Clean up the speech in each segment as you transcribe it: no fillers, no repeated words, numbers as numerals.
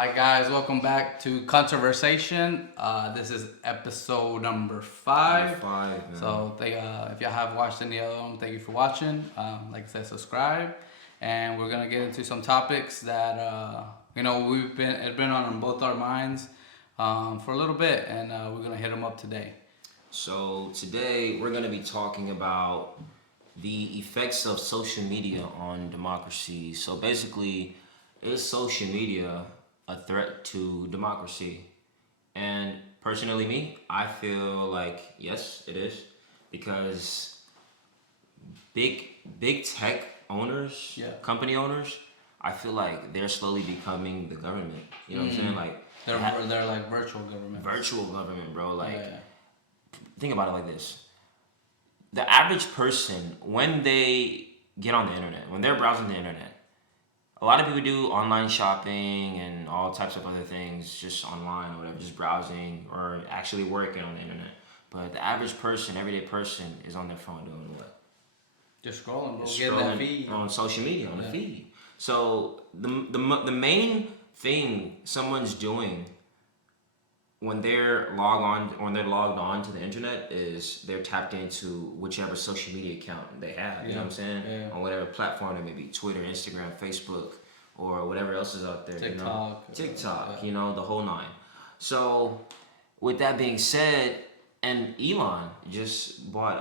Hi guys, welcome back to Controversation. This is episode number 5. Number 5, man. So if y'all have watched any other one, thank you for watching. Like I said, subscribe, and we're gonna get into some topics that it's been on both our minds for a little bit, and we're gonna hit them up today. So today we're going to be talking about the effects of social media on democracy. So basically, is social media a threat to democracy? And personally, me, I feel like yes, it is, because big tech owners, company owners, I feel like they're slowly becoming the government. You know what I'm saying? Like They're like virtual government. Virtual government, bro. Like think about it like this: the average person, when they get on the internet, when they're browsing the internet, a lot of people do online shopping and all types of other things just online or whatever, just browsing or actually working on the internet. But the average person, everyday person, is on their phone doing what? Just scrolling, bro. Just Getting scrolling that feed on social media, on the feed. So the main thing someone's doing when they're logged on to the internet is they're tapped into whichever social media account they have. You know what I'm saying? Yeah. On whatever platform it may be, Twitter, Instagram, Facebook, or whatever else is out there. TikTok, the whole nine. So with that being said, and Elon just bought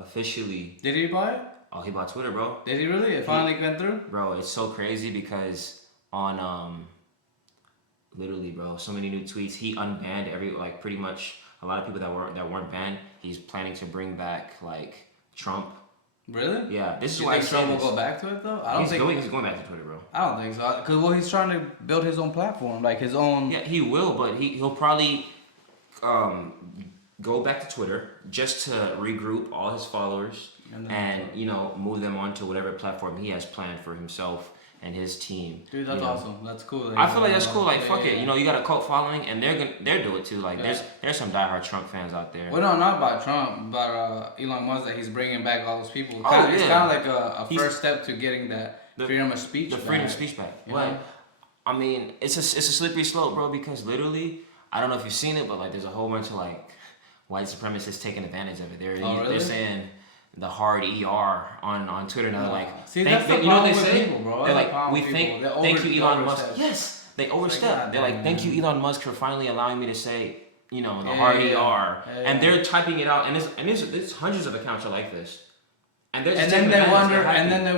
officially. Did he buy it? Oh, he bought Twitter, bro. Did he really? It finally went through? Bro, it's so crazy because on literally, bro, so many new tweets. He unbanned pretty much a lot of people that weren't banned. He's planning to bring back like Trump. Really? Yeah, this is you why think Trump will go back to it though. He's going back to Twitter, bro. I don't think so. Cause he's trying to build his own platform, like his own. Yeah, he will, but he'll probably go back to Twitter just to regroup all his followers and move them onto whatever platform he has planned for himself and his team. Dude, that's awesome. That's cool. I feel like that's cool. Like, fuck it. You got a cult following, and they'll do it too. Like, there's some diehard Trump fans out there. Well, no, not about Trump, but Elon Musk, that he's bringing back all those people. It's kind of like a first step to getting the freedom of speech. The freedom of speech back. But I mean, it's a slippery slope, bro. Because literally, I don't know if you've seen it, but like, there's a whole bunch of like white supremacists taking advantage of it. They're saying the hard ER on Twitter now. Like, see, that's the problem with people, bro. They're like, thank you, Elon Musk. Yes, they overstep. They're like, thank you, Elon Musk, for finally allowing me to say, the hard ER. And they're typing it out, and there's hundreds of accounts are like this. And then they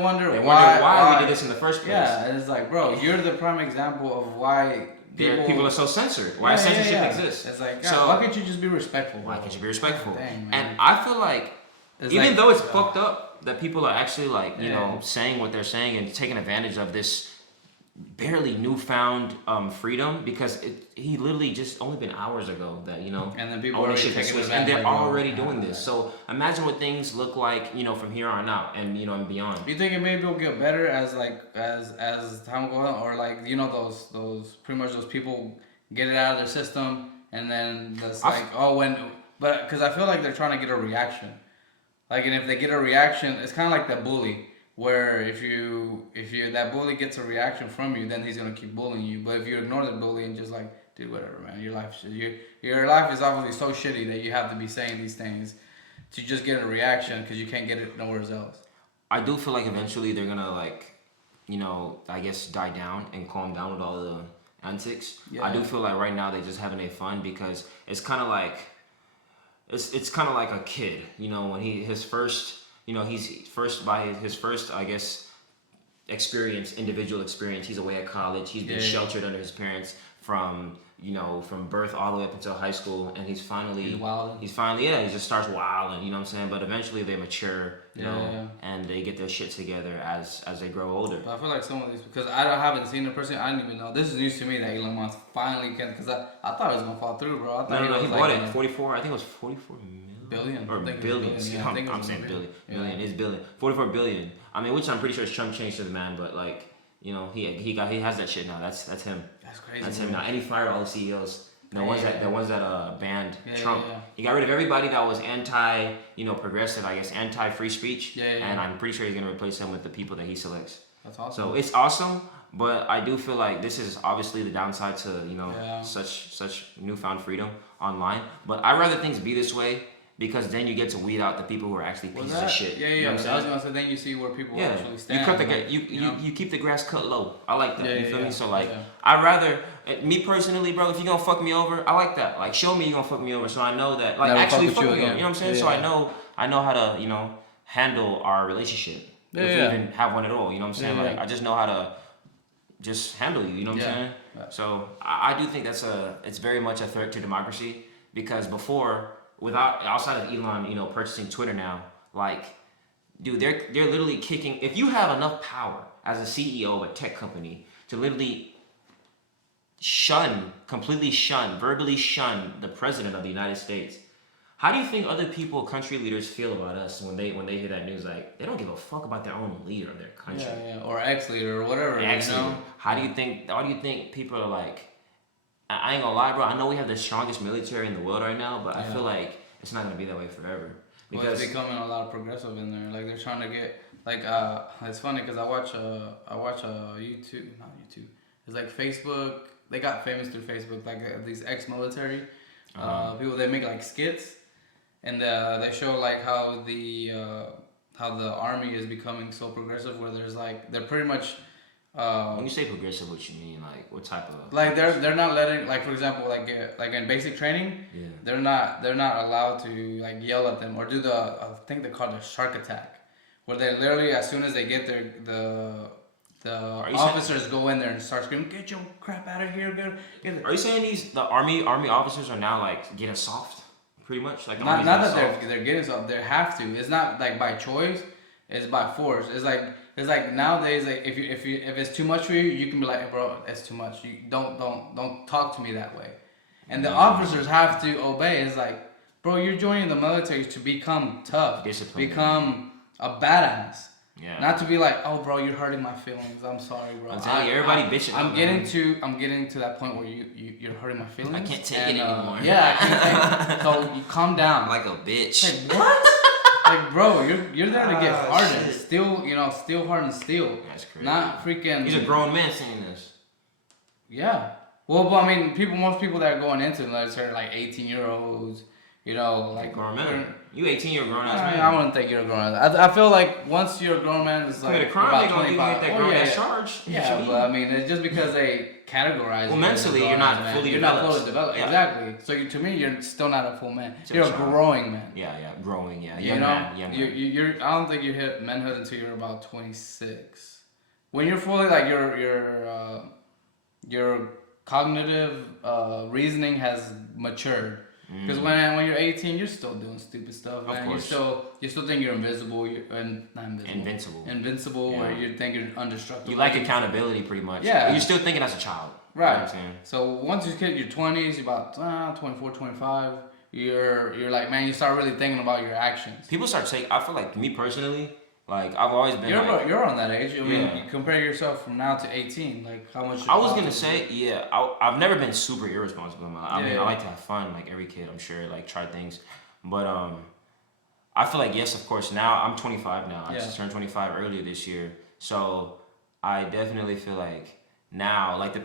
wonder why we did this in the first place. Yeah, and it's like, bro, you're the prime example of why people are so censored. Why censorship exists. It's like, why can't you just be respectful? Why can't you be respectful? Dang, and I feel like, even though it's fucked up that people are actually like, saying what they're saying and taking advantage of this barely newfound freedom, because he literally just only been hours ago that, and then people ownership has switched, and they're already doing this. So imagine what things look like, from here on out and, and beyond. Do you think it maybe will get better as time goes on, or like, those pretty much those people get it out of their system, and then that's because I feel like they're trying to get a reaction. Like, and if they get a reaction, it's kind of like that bully, where if that bully gets a reaction from you, then he's gonna keep bullying you. But if you ignore the bully and just like, dude, whatever, man, your life is obviously so shitty that you have to be saying these things to just get a reaction because you can't get it nowhere else. I do feel like eventually they're gonna I guess die down and calm down with all the antics. Yeah. I do feel like right now they're just having fun, because it's kind of like. It's kind of like a kid, when his first, I guess, individual experience. He's away at college. He's been sheltered under his parents from birth all the way up until high school, and he just starts wilding, you know what I'm saying? But eventually they mature, and they get their shit together as they grow older. But I feel like some of these, because I haven't seen the person, I didn't even know. This is news to me that Elon Musk finally can, because I thought it was gonna fall through, bro. I thought he bought it 44. I think it was 44 million. Billion or billions. I'm saying billion. Million is billion. 44 billion. I mean, which I'm pretty sure Trump changed to the man, but like, he has that shit now. That's him. That's crazy. That's him now. And he fired all the CEOs. The ones that banned Trump. He got rid of everybody that was anti, progressive, I guess, anti free speech. And I'm pretty sure he's gonna replace them with the people that he selects. That's awesome. So it's awesome, but I do feel like this is obviously the downside to such newfound freedom online. But I'd rather things be this way because then you get to weed out the people who are actually pieces of shit. Yeah, you know what I was gonna say, then you see where people actually stand. You cut the you keep the grass cut low. I like that. You feel me? So like, yeah. I'd rather me personally, bro. If you gonna fuck me over, I like that. Like, show me you gonna fuck me over, so I know that. Like, never actually fuck you me again. over. You know what I'm saying? So I know how to handle our relationship. Yeah, if we even have one at all. You know what I'm saying? Yeah, like, I just know how to just handle you. You know what I'm saying? Yeah. So I do think it's very much a threat to democracy because before. Outside of Elon, purchasing Twitter now, like, dude, they're literally kicking. If you have enough power as a CEO of a tech company to literally completely shun, verbally shun the president of the United States, how do you think other people, country leaders, feel about us when they hear that news? Like, they don't give a fuck about their own leader of their country, or ex-leader or whatever. Ex-leader. How do you think people are like? I ain't gonna lie, bro. I know we have the strongest military in the world right now, but I feel like it's not gonna be that way forever. Because it's becoming a lot of progressive in there. Like they're trying to get it's funny because I watch YouTube, not YouTube. It's like Facebook. They got famous through Facebook. Like these ex-military people. They make like skits, and they show like how the army is becoming so progressive. Where there's like they're pretty much. When you say progressive, what you mean? Like what type of? Like they're not letting, like, for example, like in basic training, they're not allowed to like yell at them or do I think they call it the shark attack, where they literally as soon as they get there the officers go in there and start screaming, "Get your crap out of here!" Get it. Are you saying the army officers are now like getting soft, pretty much? Like not that they're getting soft, they have to. It's not like by choice, it's by force. It's like nowadays, like if it's too much for you, you can be like, hey, bro, it's too much. You don't talk to me that way. And the officers have to obey. It's like, bro, you're joining the military to become tough, become a badass. Yeah. Not to be like, oh, bro, you're hurting my feelings. I'm sorry, bro. I'm telling you, everybody bitching. I'm getting to that point where you're hurting my feelings. I can't take it anymore. Yeah, I can't take it. So you calm down. Like a bitch. Like what? Like, bro, you're there to get hardened. Steel hardened steel. That's crazy. Not freaking. He's a grown man saying this. Yeah. Well, but I mean, most people that are going into the military are like 18-year-olds. Like grown man. You 18, you're a grown ass man. I wouldn't think you're a grown ass. I feel like once you're a grown man, it's like a crime. About 25. That grown ass charge. Yeah, but I mean, it's just because they categorize. Well, mentally, you're not fully developed. You're not fully developed. Yeah. Exactly. So to me, you're still not a full man. You're a growing man. Yeah, growing. Yeah, young man. You're. I don't think you hit manhood until you're about 26. When you're fully like your cognitive reasoning has matured. Because when you're 18, you're still doing stupid stuff, man. You still think you're invisible. Invincible, yeah. Where you think you're indestructible. You like accountability, pretty much. Yeah. But you're still thinking as a child. Right. You know what I'm saying? So once you hit your 20s, you're about 24, 25, you're like, man, you start really thinking about your actions. People start saying, I feel like, me personally, like, I've always been You're on that age. I mean, you compare yourself from now to 18, like, how much... I was going to say, I've never been super irresponsible in my life. I mean, I like to have fun, like every kid, I'm sure, like, try things. But, I feel like, yes, of course, now, I'm 25 now. I just turned 25 earlier this year. So, I definitely feel like now, like,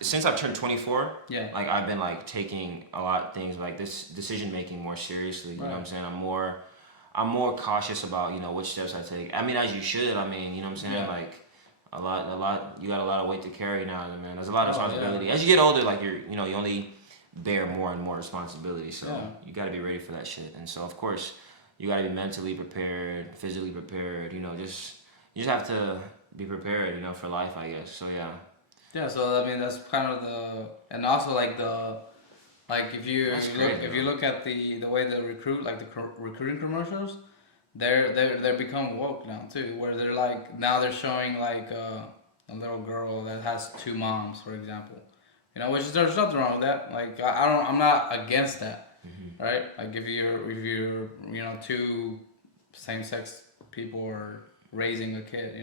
since I've turned 24, like, I've been, like, taking a lot of things, like, this decision-making more seriously, you know what I'm saying? I'm more cautious about, which steps I take. I mean, as you should. I mean, you know what I'm saying? Yeah. Like, a lot. You got a lot of weight to carry now, man. There's a lot of responsibility. Yeah. As you get older, like you only bear more and more responsibility. So you got to be ready for that shit. And so, of course, you got to be mentally prepared, physically prepared. You just have to be prepared, for life, I guess. So yeah. Yeah. So I mean, that's kind of and also like if you look at the way they recruit, like the recruiting commercials, they're become woke now too, where they're like now they're showing like a little girl that has 2 moms, for example, which there's nothing wrong with that. Like I'm not against that, right? Like if you're 2 same-sex people are raising a kid,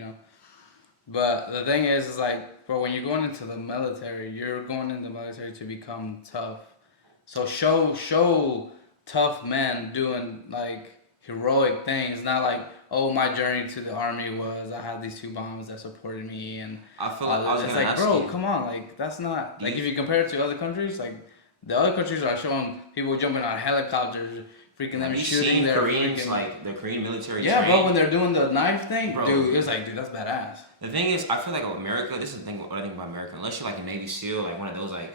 But the thing is like, bro, when you're going into the military, you're going into the military to become tough. So show tough men doing like heroic things, not like oh, my journey to the army was I had these two moms that supported me, and I feel like I was it's gonna like, ask bro, you, come on, like that's not like if you compare it to other countries, like the other countries are showing people jumping on helicopters, freaking them shooting their Koreans, freaking, like the Korean military. yeah, train. bro, when they're doing the knife thing, Bro, dude, it's like, dude, that's badass. The thing is, I feel like America. This is the thing. What I think about America. Unless you're like a Navy SEAL, like one of those like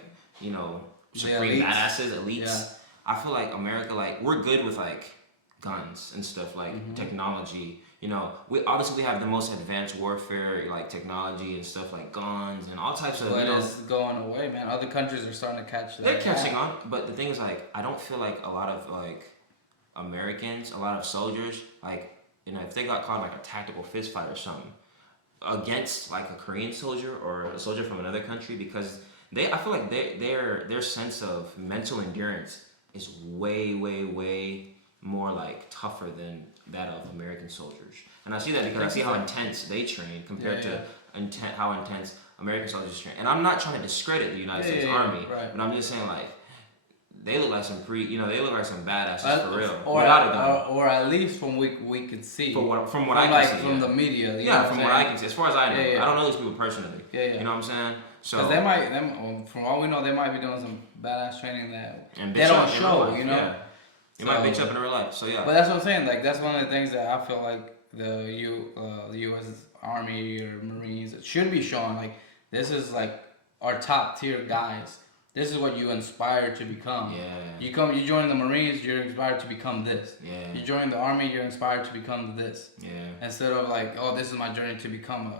supreme badasses, elites. Yeah. I feel like America, like we're good with like guns and stuff, like technology. We obviously have the most advanced warfare, like technology and stuff, like guns and all types of. But it's going away, man. Other countries are starting to catch that. They're catching on, but the thing is, like, I don't feel like a lot of like Americans, a lot of soldiers, like if they got caught in, like a tactical fist fight or something against like a Korean soldier or a soldier from another country, because I feel like their sense of mental endurance is way, way, way more like tougher than that of American soldiers. And I see that because I see how intense they train compared to how intense American soldiers train. And I'm not trying to discredit the United States Army, but I'm just saying like they look like some they look like some badasses for real. Or at least from we can see. From what I can see. From the media. From what I can see. As far as I know. I don't know these people personally. You know what I'm saying? So because they might, from all we know, they might be doing some badass training that they don't show, Yeah. You might bitch up in real life, so yeah. But that's what I'm saying. Like that's one of the things that I feel like the U.S. Army or Marines should be showing. Like this is like our top tier guys. This is what you inspire to become. Yeah. You join the Marines, you're inspired to become this. Yeah. You join the Army, you're inspired to become this. Yeah. Instead of like, oh, this is my journey to become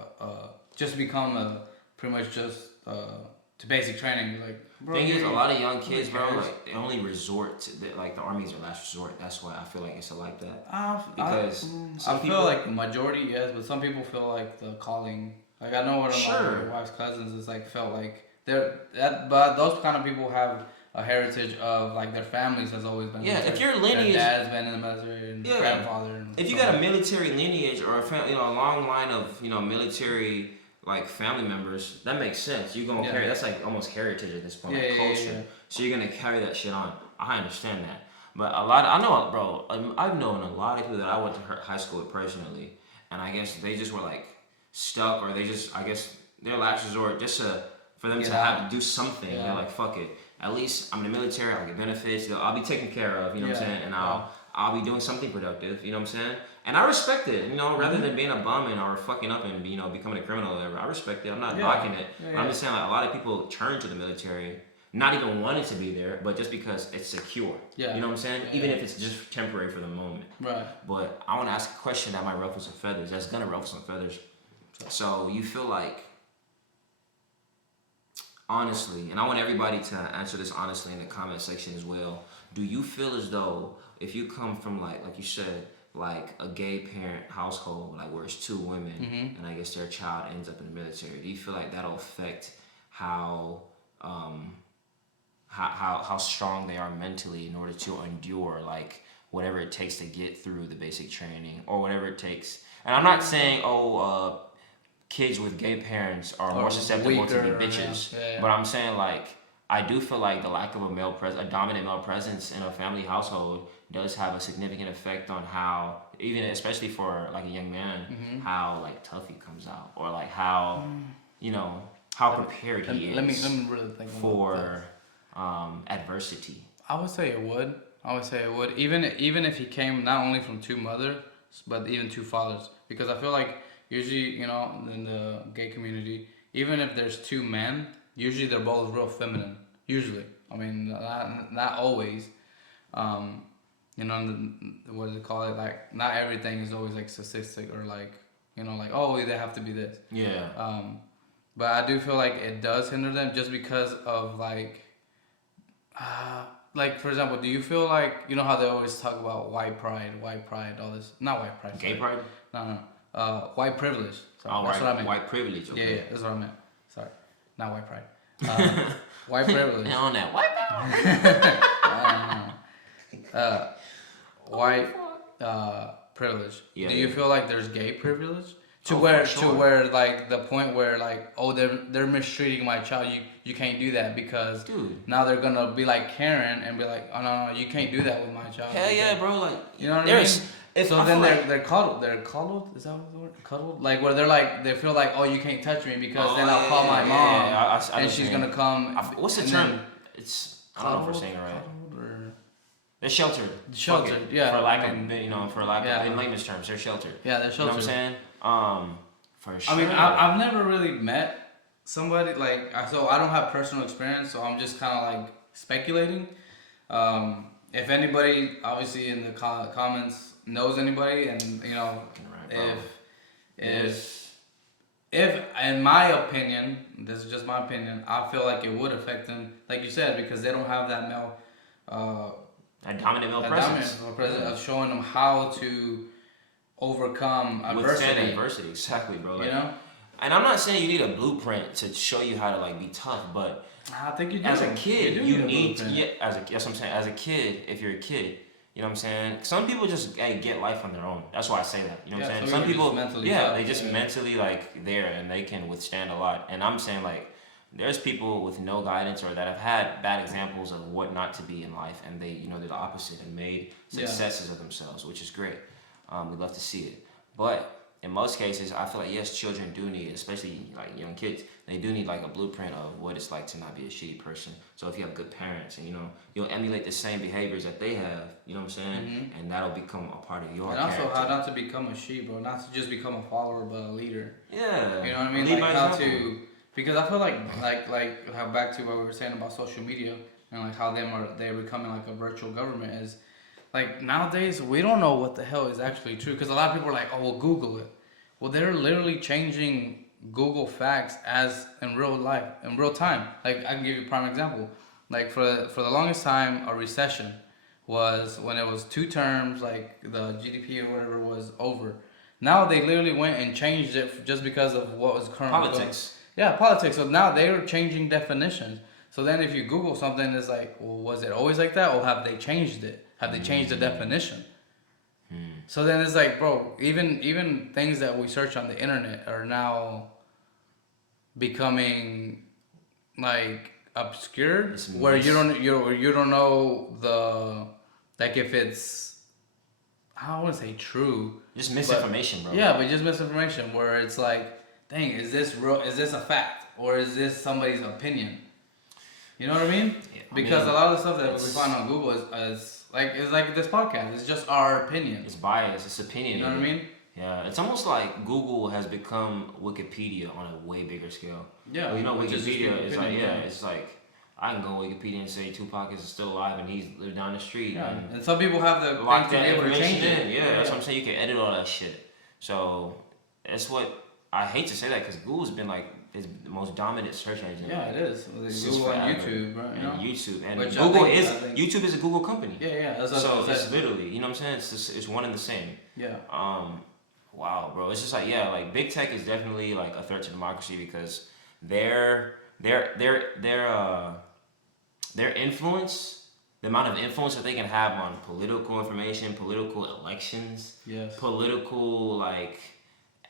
pretty much to basic training. Like, bro, thing is, a lot of young kids, bro, like they only resort to like the Army is their last resort. That's why I feel like it's like that. Because I feel like the majority, yes, but some people feel like the calling. Like I know one of my wife's cousins is like felt like but those kind of people have a heritage of like their families has always been. Yeah, if your lineage, their dad's been in the military and grandfather. And if you got a military lineage or a long line of military like family members, that makes sense. You're gonna carry that's like almost heritage at this point, like culture. Yeah. So you're gonna carry that shit on. I understand that, but I've known a lot of people that I went to high school with personally, and I guess they just were like stuck, or they just their last resort just for them to have to do something. Yeah. They're like, fuck it. At least I'm in the military. I'll get benefits. I'll be taken care of. You know what I'm saying? And I'll be doing something productive. You know what I'm saying? And I respect it. Rather than being a bum or fucking up and becoming a criminal or whatever. I respect it. I'm not knocking it. But I'm just saying like a lot of people turn to the military, not even wanting to be there, but just because it's secure. Yeah. You know what I'm saying? Even if it's just temporary for the moment. Right. But I want to ask a question that might ruffle some feathers. That's gonna ruffle some feathers. So you feel like, honestly, and I want everybody to answer this honestly in the comment section as well. Do you feel as though if you come from like you said, like a gay parent household, like where it's two women, and I guess their child ends up in the military, do you feel like that'll affect how strong they are mentally in order to endure like whatever it takes to get through the basic training or whatever it takes? And I'm not saying kids with gay parents are more susceptible to be bitches, but I'm saying like I do feel like the lack of a dominant male presence in a family household does have a significant effect on how, even especially for like a young man, how like tough he comes out, or like how how prepared he is. Let me really think for adversity. I would say it would. Even if he came not only from two mothers, but even two fathers, because I feel like usually, in the gay community, even if there's two men, usually they're both real feminine. Usually. I mean, not always. What do they call it? Like, not everything is always like statistic or like, oh, they have to be this. Yeah. But I do feel like it does hinder them just because of like for example, do you feel like, how they always talk about white pride, all this? Not white pride. Gay pride? No. White privilege. Sorry, that's what I meant. White privilege. Okay. Yeah, that's what I meant. Sorry, not white pride. White privilege. And on that white power. White privilege. Yeah, do you feel like there's gay privilege? To where like the point where like, oh, they're mistreating my child. You can't do that because now they're gonna be like Karen and be like, oh no, you can't do that with my child. Hell yeah, bro. Like, you know what I mean? So then they're cuddled. They're cuddled. Is that what the word? Cuddled? Like where they're like they feel like, oh, you can't touch me because then I'll call my mom and she's gonna come. What's the term? It's I don't know if we're saying it right. They're sheltered. Sheltered, yeah. For lack of, in layman's terms, they're sheltered. Yeah, they're sheltered. You know what I'm saying? For sure. I mean, I've never really met somebody like, so I don't have personal experience, so I'm just kind of like speculating. If anybody, obviously in the comments knows anybody, and you know, if in my opinion, this is just my opinion, I feel like it would affect them, like you said, because they don't have that male. A dominant male presence of showing them how to overcome adversity. Exactly, bro. Like, you know. And I'm not saying you need a blueprint to show you how to like be tough, but I think you do. As a kid, you need to. Yeah, that's what I'm saying. As a kid, if you're a kid, you know what I'm saying. Some people just get life on their own. That's why I say that. You know what I'm saying. Some people, they just mentally like there and they can withstand a lot. And I'm saying like. There's people with no guidance or that have had bad examples of what not to be in life, and they, they're the opposite and made successes of themselves, which is great. We'd love to see it. But in most cases, I feel like, yes, children do need, especially like young kids, they do need like a blueprint of what it's like to not be a shitty person. So if you have good parents and, you'll emulate the same behaviors that they have, you know what I'm saying? Mm-hmm. And that'll become a part of your character. And also how not to become a sheep, bro. Not to just become a follower, but a leader. Yeah. You know what I mean? Like how to... Because I feel like how back to what we were saying about social media and like how they're becoming like a virtual government is like nowadays we don't know what the hell is actually true because a lot of people are like, oh, we'll Google it. Well, they're literally changing Google facts as in real life, in real time. Like I can give you a prime example. Like for the longest time, a recession was when it was 2 terms, like the GDP or whatever was over. Now they literally went and changed it just because of what was currently politics. Yeah, politics. So now they're changing definitions. So then if you Google something, it's like, well, was it always like that? Or have they changed it? Have they changed the definition? So then it's like, bro, even things that we search on the internet are now becoming like obscured, where you don't know like if it's, I don't want to say true. Just misinformation, bro. Yeah, but just misinformation where it's like, dang, is this real? Is this a fact? Or is this somebody's opinion? You know what I mean? Yeah, because a lot of the stuff that we find on Google is like this podcast. It's just our opinion. It's biased. It's opinion. You know what I mean? Yeah. It's almost like Google has become Wikipedia on a way bigger scale. Yeah. Well, Wikipedia is like, it's like, I can go on Wikipedia and say Tupac is still alive and he's lived down the street. Yeah. And some people have the thing to be able to change it. Yeah, that's what I'm saying. You can edit all that shit. So that's what. I hate to say that because Google's been like the most dominant search engine. Yeah, it is. Google and YouTube, bro. YouTube and Google YouTube is a Google company. Yeah. That's so it's literally, you know what I'm saying? It's one and the same. Yeah. Wow, bro. It's just like like big tech is definitely like a threat to democracy because their influence, the amount of influence that they can have on political information, political elections, political like.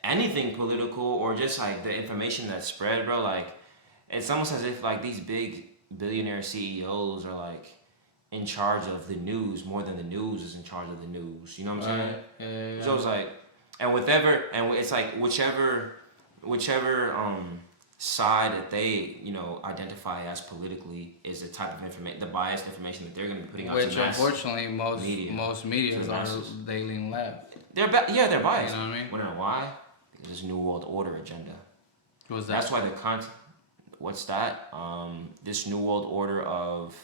Anything political or just like the information that's spread, bro, like it's almost as if like these big billionaire CEOs are like in charge of the news more than the news is in charge of the news. You know what I'm saying? Yeah. So it's like, it's like whichever side that they identify as politically is the type of information, the biased information that they're gonna be putting out. Which unfortunately most media are they lean left. They're biased. You know what I mean? Wanna know why? This New World Order agenda. What was that? That's why what's that? This New World Order of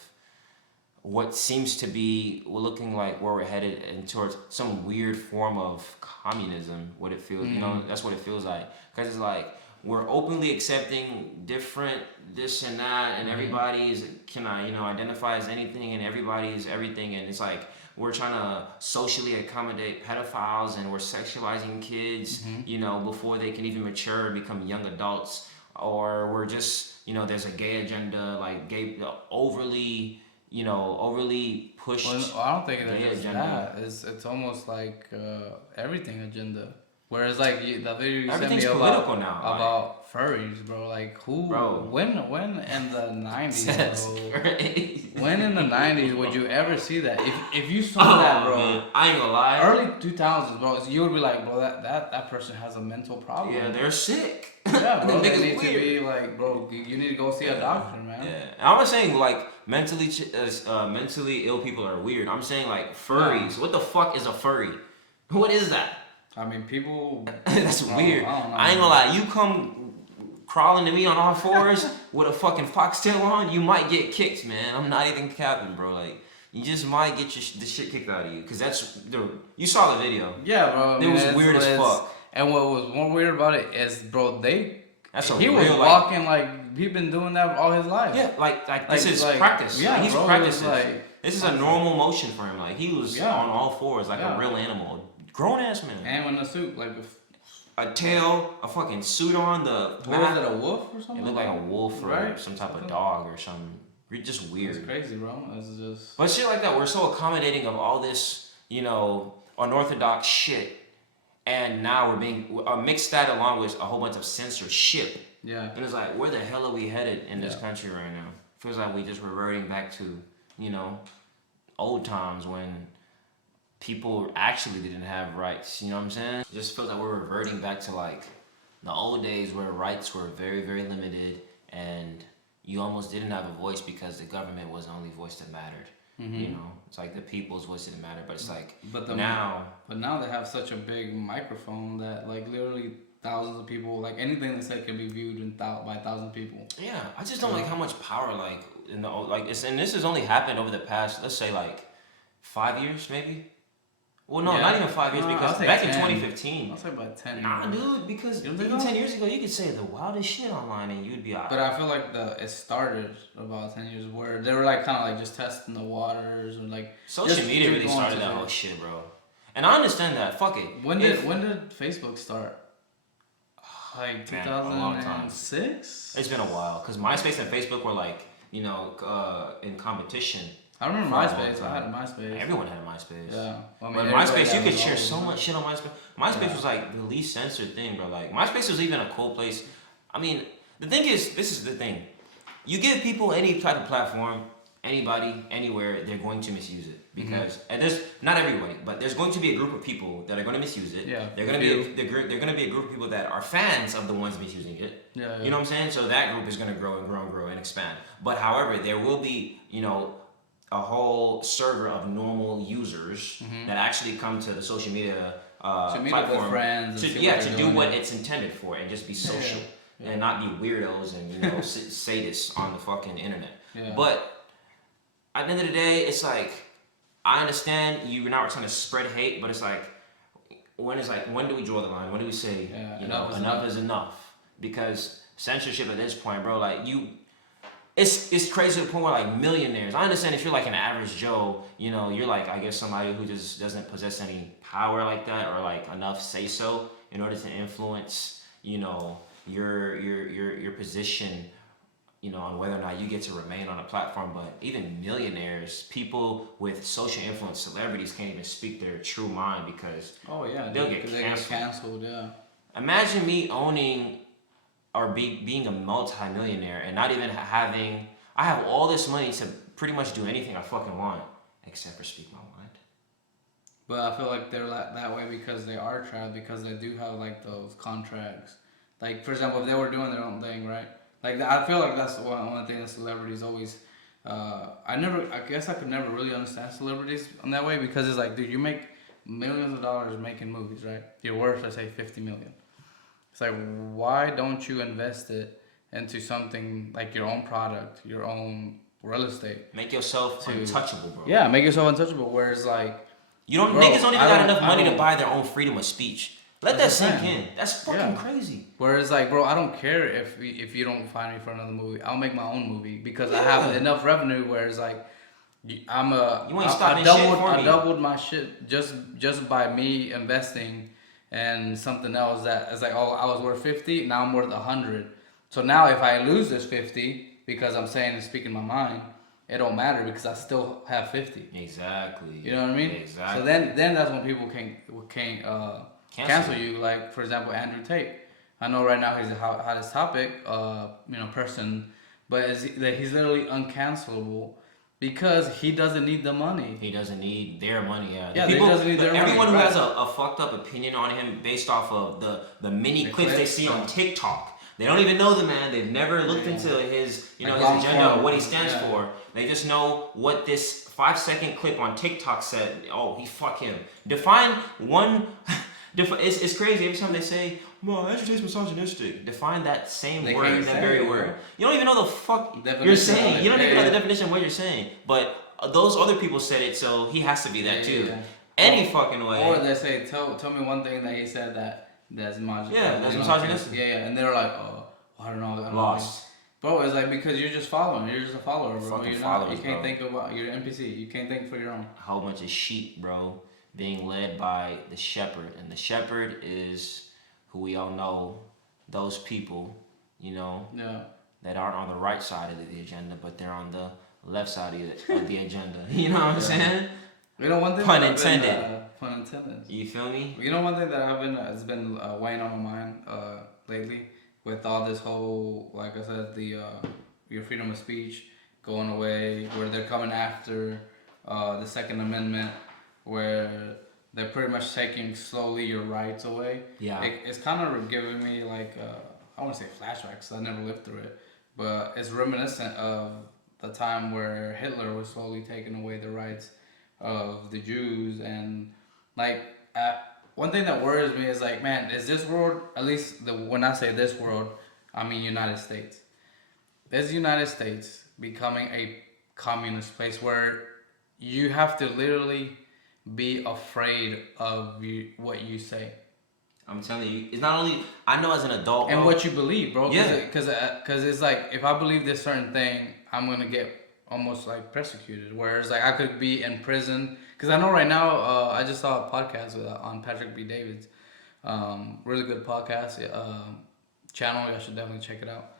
what seems to be looking like where we're headed and towards some weird form of communism. What it feels, that's what it feels like. Because it's like we're openly accepting different this and that, and everybody can identify as anything, and everybody's everything, and it's like. We're trying to socially accommodate pedophiles and we're sexualizing kids, before they can even mature and become young adults. Or we're just, there's a gay agenda, like overly pushed. Well, I don't think it's that. It's almost like everything agenda. Whereas like the video you sent me about furries, bro. Like who? Bro. When in the 90s, bro? When in the 90s would you ever see that? If you saw that, bro, man, I ain't gonna lie. Early 2000s, bro, you would be like, bro, that person has a mental problem. Yeah, they're sick. Yeah, bro, they need to be like, bro, you need to go see a doctor, man. Yeah, I'm not saying like mentally ill people are weird. I'm saying like furries. Yeah. What the fuck is a furry? What is that? I mean, people. That's weird. I ain't gonna lie. You come crawling to me on all fours with a fucking foxtail on, you might get kicked, man. I'm not even capping, bro. Like, you just might get the shit kicked out of you. Because you saw the video. Yeah, bro. It was weird as fuck. And what was more weird about it is, bro, he was real, walking like he's been doing that all his life. Yeah, like this is practice. Yeah, he's practicing. This is a normal motion for him. Like, he was on all fours like a real animal. Grown ass man. And in a suit, like a tail, a fucking suit on. What was it, a wolf or something? It looked like a wolf or some type of dog or something. Just weird. It's crazy, bro. It's just. But shit like that, we're so accommodating of all this, unorthodox shit, and now we're being mixed that along with a whole bunch of censorship. Yeah. And it's like, where the hell are we headed in this country right now? Feels like we just reverting back to, old times when people actually didn't have rights, you know what I'm saying? It just feels like we're reverting back to like the old days where rights were very, very limited and you almost didn't have a voice because the government was the only voice that mattered. Mm-hmm. It's like the people's voice didn't matter, but it's like now they have such a big microphone that like literally thousands of people, like anything they say can be viewed by 1,000 people. Yeah, I just don't like how much power and this has only happened over the past, let's say like 5 years maybe. Well, no, not even 5 years because back in 2015. I'll say about 10. Nah, dude, because even 10 years ago, you could say the wildest shit online and you'd be alright. But I feel like it started about 10 years where they were like kind of like just testing the waters and like. Social media really started that whole shit, bro. And I understand that. Fuck it. When did Facebook start? Like 2006? It's been a while because MySpace and Facebook were like, in competition. I remember MySpace. I had a MySpace. Everyone had a MySpace. Yeah. Well, but MySpace, you could share so much shit on MySpace. MySpace was like the least censored thing, bro. Like, MySpace was even a cool place. I mean, the thing is, this is the thing. You give people any type of platform, anybody, anywhere, they're going to misuse it. Because, and there's, not everybody, but there's going to be a group of people that are going to misuse it. Yeah. They're going to be a group of people that are fans of the ones misusing it. Yeah. You know what I'm saying? So that group is going to grow and grow and grow and expand. But however, there will be, a whole server of normal users that actually come to the social media platform with friends to do what it's intended for and just be social and not be weirdos and sadists on the fucking internet. Yeah. But at the end of the day, it's like I understand you're not trying to spread hate, but it's like when do we draw the line? When do we say enough is enough? Because censorship at this point, bro, like It's crazy to the point where like millionaires. I understand if you're like an average Joe, you're like I guess somebody who just doesn't possess any power like that or like enough say so in order to influence, your position, on whether or not you get to remain on a platform. But even millionaires, people with social influence, celebrities can't even speak their true mind because they'll get canceled. Yeah. Imagine me owning or being a multi-millionaire and not even I have all this money to pretty much do anything I fucking want except for speak my mind. But I feel like they're that way because they are trapped because they do have like those contracts. Like for example, if they were doing their own thing, right? Like I feel like that's one thing that celebrities always. I guess I could never really understand celebrities in that way because it's like, dude, you make millions of dollars making movies, right? You're worth, let's say, 50 million. It's like, why don't you invest it into something like your own product, your own real estate? Make yourself untouchable, bro. Yeah, make yourself untouchable. Whereas like, niggas don't even got enough money to buy their own freedom of speech. Let that sink in. That's fucking crazy. Whereas like, bro, I don't care if you don't find me for another movie. I'll make my own movie because I have enough revenue. Whereas like, I doubled my shit just by me investing. And something else that is like, I was worth 50, now I'm worth 100. So now if I lose this 50 because I'm saying and speaking my mind, it don't matter because I still have 50. Exactly. You know what I mean? Exactly. So then that's when people can't cancel you. Like for example, Andrew Tate. I know right now he's a hottest topic, person, but he's literally uncancelable because he doesn't need the money. He doesn't need their money. Yeah, he doesn't need their everyone money. Everyone who has a fucked up opinion on him based off of the mini clips they see on TikTok. They don't even know the man. They've never looked into his, his agenda or what he stands for. They just know what this 5-second clip on TikTok said. Oh, fuck him. Define one. It's crazy. Every time they say, "Well, Andrew Tate's misogynistic," define that same word, that very word. You don't even know the fuck you're saying. You don't even know the definition of what you're saying. But those other people said it, so he has to be that too. Yeah. Any fucking way. Or they say, "Tell me one thing that he said that's misogynistic." Yeah, that's misogynistic. Yeah, and they're like, "Oh, I don't know." Lost. Bro, it's like because you're just following. You're just a follower, bro. You can't think about. You're an NPC. You can't think for your own. A whole bunch of sheep, bro, being led by the shepherd, and the shepherd is who we all know. Those people, that aren't on the right side of the agenda, but they're on the left side of the agenda. You know what I'm saying? One thing. Pun intended. Pun intended. You feel me? One thing that has been weighing on my mind lately. With all this whole, like I said, your freedom of speech going away, where they're coming after the Second Amendment, where they're pretty much taking slowly your rights away. Yeah. It's kind of giving me like, I want to say flashbacks, I never lived through it, but it's reminiscent of the time where Hitler was slowly taking away the rights of the Jews. And like, one thing that worries me is like, man, is this world, at least when I say this world, I mean United States. Is the United States becoming a communist place where you have to literally be afraid of what you say? I'm telling you, it's not only, I know as an adult, and what you believe, bro. Yeah. Because it's like, if I believe this certain thing, I'm going to get almost like persecuted. Whereas like I could be in prison. Because I know right now, I just saw a podcast on Patrick B. David's. Really good podcast channel. You should definitely check it out.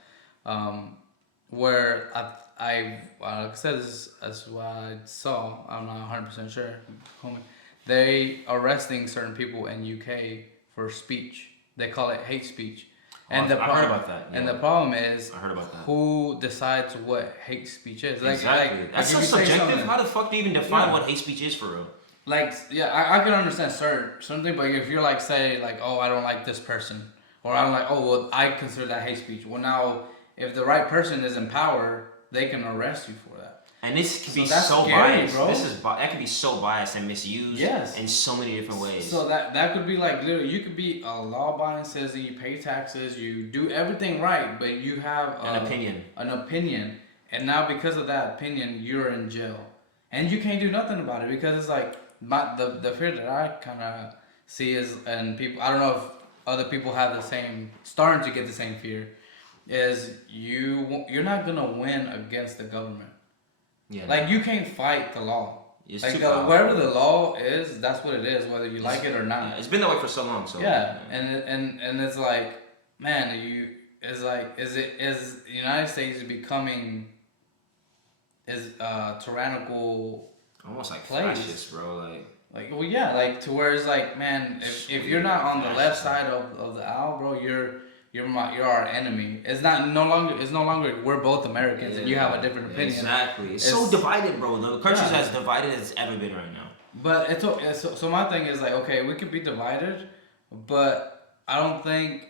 Where like I said, this is what I saw. I'm not 100% sure. They arresting certain people in UK for speech. They call it hate speech. And I heard about that. Yeah. And the problem is, I heard about that. Who decides what hate speech is? Exactly. That's so subjective. How the fuck do you even define what hate speech is for real? Like, yeah, I can understand something, but if you're like, say, like, oh, I don't like this person, or I'm like, oh, well, I consider that hate speech. Well, now, if the right person is in power, they can arrest you for that. And this can be so scary, biased. Bro. That can be so biased and misused in so many different ways. So that could be like, literally, you could be a law-abiding citizen, you pay taxes, you do everything right, but you have an opinion. And now because of that opinion, you're in jail. And you can't do nothing about it because it's like, the fear that I kind of see is, and people, I don't know if other people have the same, starting to get the same fear, is you're not going to win against the government. Yeah. Like, you can't fight the law. It's like, wherever the law is, that's what it is, whether you like it or not. Yeah, it's been that way for so long. So yeah. And it's like, man, is the United States becoming tyrannical, almost like fascist, bro. Like, well, yeah, like to where it's like, man, if you're not on the left side of the aisle, bro, you're our enemy. It's no longer we're both Americans and you have a different opinion. Exactly. It's so divided, bro. The country's as divided as it's ever been right now. But so my thing is like, okay, we could be divided, but I don't think,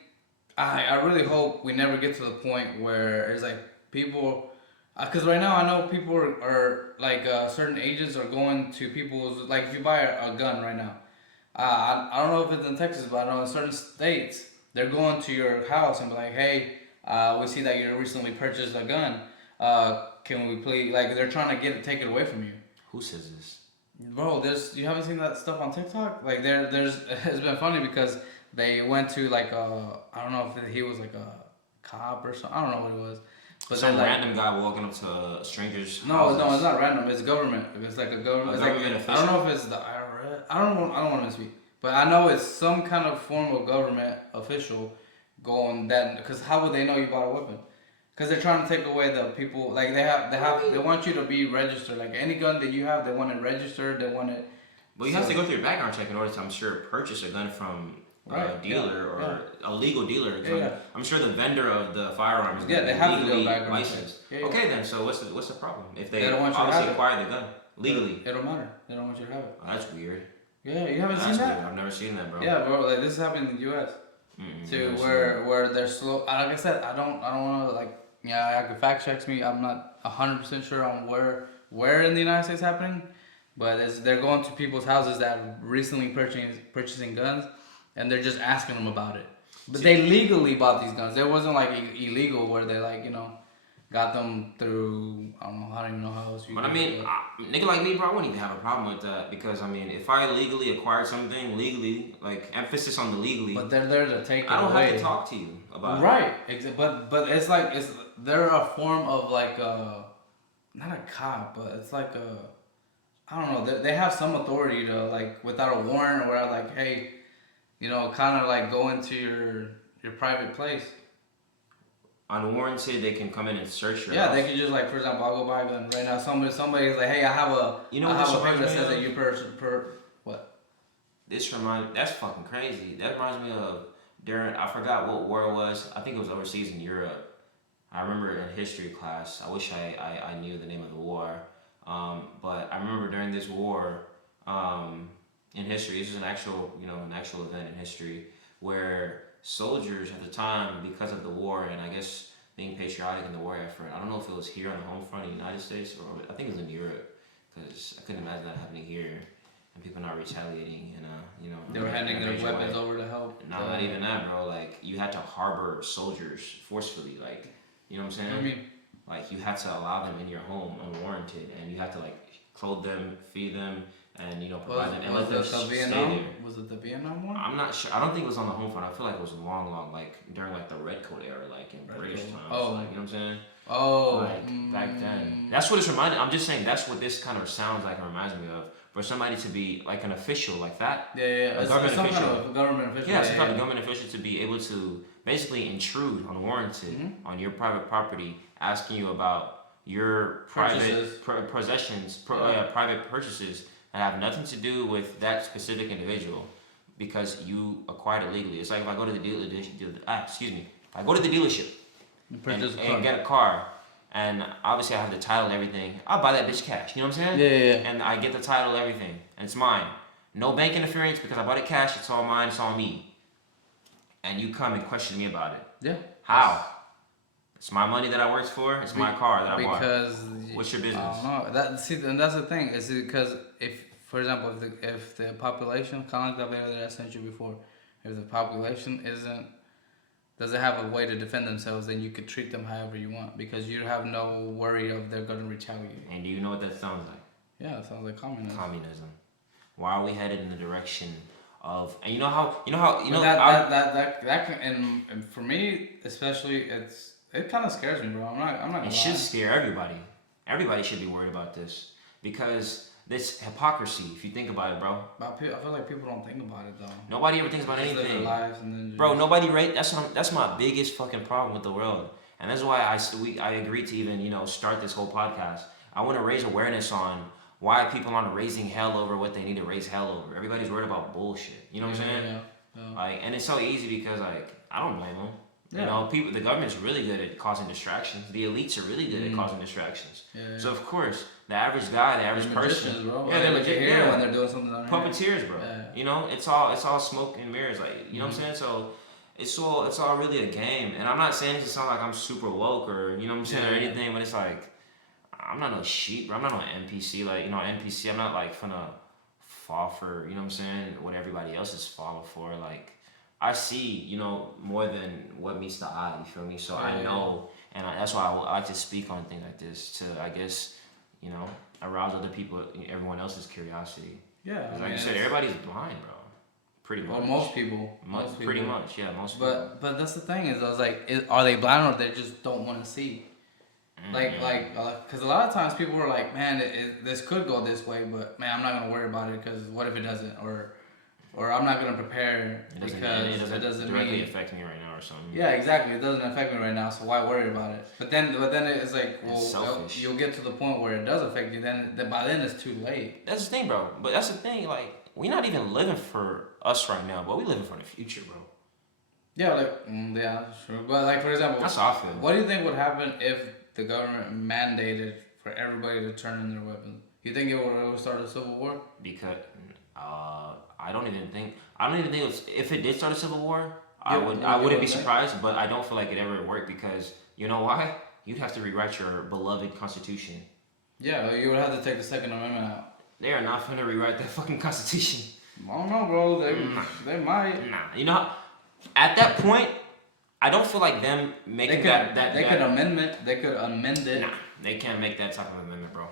I really hope we never get to the point where it's like people. Because right now I know people are like certain agents are going to people's, like if you buy a gun right now, I don't know if it's in Texas, but I know in certain states they're going to your house and be like, hey, we see that you recently purchased a gun. Can we please, like they're trying to take it away from you. Who says this? Bro, you haven't seen that stuff on TikTok? Like there's it's been funny because they went to like I don't know if he was like a cop or something. I don't know what it was. But some random guy walking up to strangers. No, it's not random. It's government. It's like a government. Official. I don't know if it's the IRS. I don't want to misspeak, but I know it's some kind of form of government official going that. Because how would they know you bought a weapon? Because they're trying to take away the people. Like they want you to be registered. Like any gun that you have, they want it registered. They want it. Well, you have to go through your background check in order to, I'm sure, purchase a gun from dealer or a legal dealer. I'm sure the vendor of the firearm is they have to do a background licensed. Okay, then so what's the problem? If they don't want you to have acquire the gun legally, it don't matter. They don't want you to have it. Oh, that's weird. Yeah, you haven't seen that? Weird. I've never seen that, bro. Yeah, bro. Like this happened in the U.S. too, where they're slow. Like I said, I don't want to like. Yeah, I could fact check me. I'm not 100% sure on where in the United States happening, but they're going to people's houses that are recently purchasing guns, and they're just asking them about it. But they legally bought these guns. It wasn't like illegal where they like got them through I don't even know how else. But I mean, nigga like me, bro, I wouldn't even have a problem with that because I mean, if I legally acquired something legally, like emphasis on the legally. But they're there to take it away. I don't have to talk to you about it. Right, but it's like they're a form of like not a cop, but it's like I don't know. They have some authority to like without a warrant or like hey, kind of like go into your private place. Unwarranted, they can come in and search your house. They can just like, for example, I'll go buy a gun right now. Somebody's like, hey, I have a paper that says that you what? That's fucking crazy. That reminds me of during, I forgot what war it was. I think it was overseas in Europe. I remember in history class. I wish I knew the name of the war. But I remember during this war, in history, this is an actual event in history where soldiers at the time, because of the war and I guess being patriotic in the war effort, I don't know if it was here on the home front in the United States or I think it was in Europe because I couldn't imagine that happening here and people not retaliating and they were handing their weapons over to help. No, not even that, bro. Like you had to harbor soldiers forcefully, like you know what I'm saying? I mean, like you had to allow them in your home unwarranted and you had to like clothe them, feed them. And provide them and let them stay there. Was it the Vietnam War? I'm not sure. I don't think it was on the home front. I feel like it was long, like during like the Red Coat era, like in British times. Oh, like, you know what I'm saying? Oh, like back then. That's what it's reminded. I'm just saying that's what this kind of sounds like and reminds me of. For somebody to be like an official like that. Yeah. A government official. Kind of a government official. Yeah, some kind of government official to be able to basically intrude unwarranted on your private property, asking you about your private possessions, private purchases. And have nothing to do with that specific individual because you acquired it legally. It's like if I go to the I go to the dealership and get a car, and obviously I have the title and everything. I'll buy that bitch cash. You know what I'm saying? Yeah. And I get the title and everything, and it's mine. No bank interference because I bought it cash. It's all mine. It's all me. And you come and question me about it. Yeah. How? It's my money that I worked for. It's my car that I bought. Because what's your business? I don't know. And that's the thing. Is because if, for example, if the population, kind of like that video that I sent you before, if the population doesn't have a way to defend themselves, then you could treat them however you want because you have no worry of they're going to retaliate. And do you know what that sounds like? Yeah, it sounds like communism. Why are we headed in the direction of? And you know that can, and for me especially, it kind of scares me, bro. I'm not gonna lie. It should scare everybody. Everybody should be worried about this because this hypocrisy. If you think about it, bro. I feel like people don't think about it though. Nobody ever thinks about anything. Their lives and then bro, nobody rate. That's my biggest fucking problem with the world, and that's why I agreed to even start this whole podcast. I want to raise awareness on why people aren't raising hell over what they need to raise hell over. Everybody's worried about bullshit. You know what I'm saying? Yeah. Like, and it's so easy because like I don't blame them. Yeah. The government's really good at causing distractions. The elites are really good at causing distractions. Yeah. So of course, the average guy, the average person, bro. They're legit. Yeah, when they're doing something. Puppeteers, bro. Yeah. It's all smoke and mirrors, like you know what I'm saying. So it's all really a game. And I'm not saying this to sound like I'm super woke or what I'm saying or anything, but it's like I'm not no sheep, bro. I'm not no NPC. Like NPC. I'm not like finna fall for what I'm saying, what everybody else is falling for, like. I see, more than what meets the eye, you feel me? So I know, and that's why I like to speak on things like this to, I guess, arouse other people, everyone else's curiosity. Yeah. Like you said, everybody's blind, bro. Pretty much. Well, most people. Pretty much, yeah, most people. But that's the thing is, I was like, are they blind or they just don't want to see? Because a lot of times people are like, man, this could go this way, but man, I'm not going to worry about it because what if it doesn't? Or I'm not gonna prepare because it doesn't directly affect me right now or something. Yeah, exactly. It doesn't affect me right now, so why worry about it? But then it's like, well, you'll get to the point where it does affect you. Then by then it's too late. That's the thing, bro. But that's the thing. Like we're not even living for us right now, but we living for the future, bro. Yeah, like yeah, sure. But like for example, that's how I feel. What do you think would happen if the government mandated for everybody to turn in their weapons? You think it would start a civil war? Because I don't even think it was, if it did start a civil war, I wouldn't be surprised, but I don't feel like it ever worked because you know why? You'd have to rewrite your beloved Constitution. Yeah, you would have to take the Second Amendment out. They are not finna rewrite that fucking Constitution. I don't know, bro. They might. Nah, you know, at that point, I don't feel like them making they could amend it. Nah, they can't make that type of amendment, bro.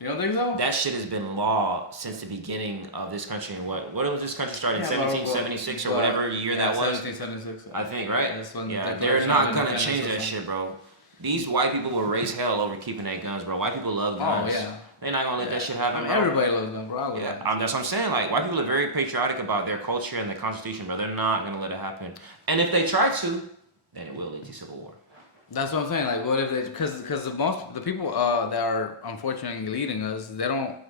You don't think so? That shit has been law since the beginning of this country. And what was this country started in 1776 or whatever year that was? 1776. I think, right? That's when they're not gonna change that shit, bro. These white people will raise hell over keeping their guns, bro. White people love guns. Oh yeah. They're not gonna let that shit happen, bro. Everybody loves guns, bro. That's what I'm saying. Like white people are very patriotic about their culture and the Constitution, bro. They're not gonna let it happen. And if they try to, then it will lead to civil war. That's what I'm saying. Like, what if they? Because the people that are unfortunately leading us, they're not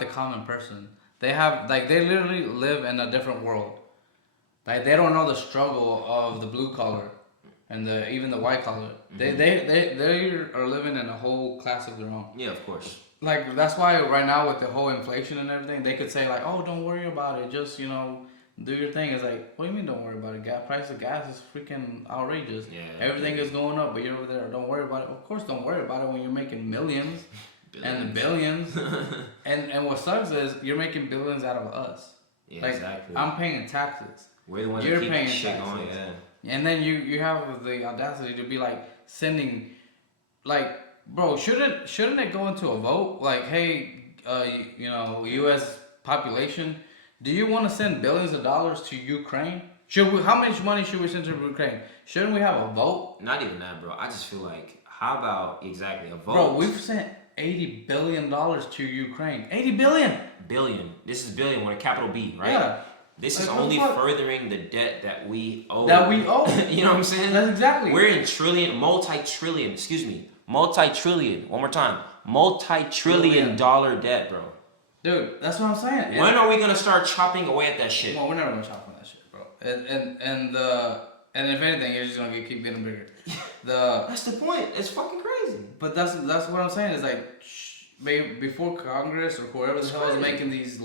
the common person. They literally live in a different world. Like they don't know the struggle of the blue collar, and even the white collar. Mm-hmm. They are living in a whole class of their own. Yeah, of course. Like that's why right now with the whole inflation and everything, they could say like, oh, don't worry about it. Just do your thing. It's like, what do you mean don't worry about it? Price of gas is freaking outrageous. Yeah. Everything is going up, but you're over there. Don't worry about it. Of course, don't worry about it when you're making millions. And billions. and what sucks is you're making billions out of us. Yeah, like, exactly. I'm paying taxes. We're the ones you're that keep paying shit taxes. going, yeah. And then you have the audacity to be like sending, like, bro, shouldn't it go into a vote? Like, hey, U.S. population, do you want to send billions of dollars to Ukraine? How much money should we send to Ukraine? Shouldn't we have a vote? Not even that, bro. I just feel like, how about exactly a vote? Bro, we've sent $80 billion to Ukraine. 80 billion. Billion. This is billion with a capital B, right? Yeah. This is only furthering the debt that we owe. That we owe. You know what I'm saying? That's exactly. We're in multi-trillion, one more time. Multi-trillion dollar debt, bro. Dude, that's what I'm saying. When are we gonna start chopping away at that shit? Well, we're never gonna chop on that shit, bro. And if anything, it's just gonna keep getting bigger. That's the point. It's fucking crazy. But that's what I'm saying. Is like, before Congress or whoever the hell is making these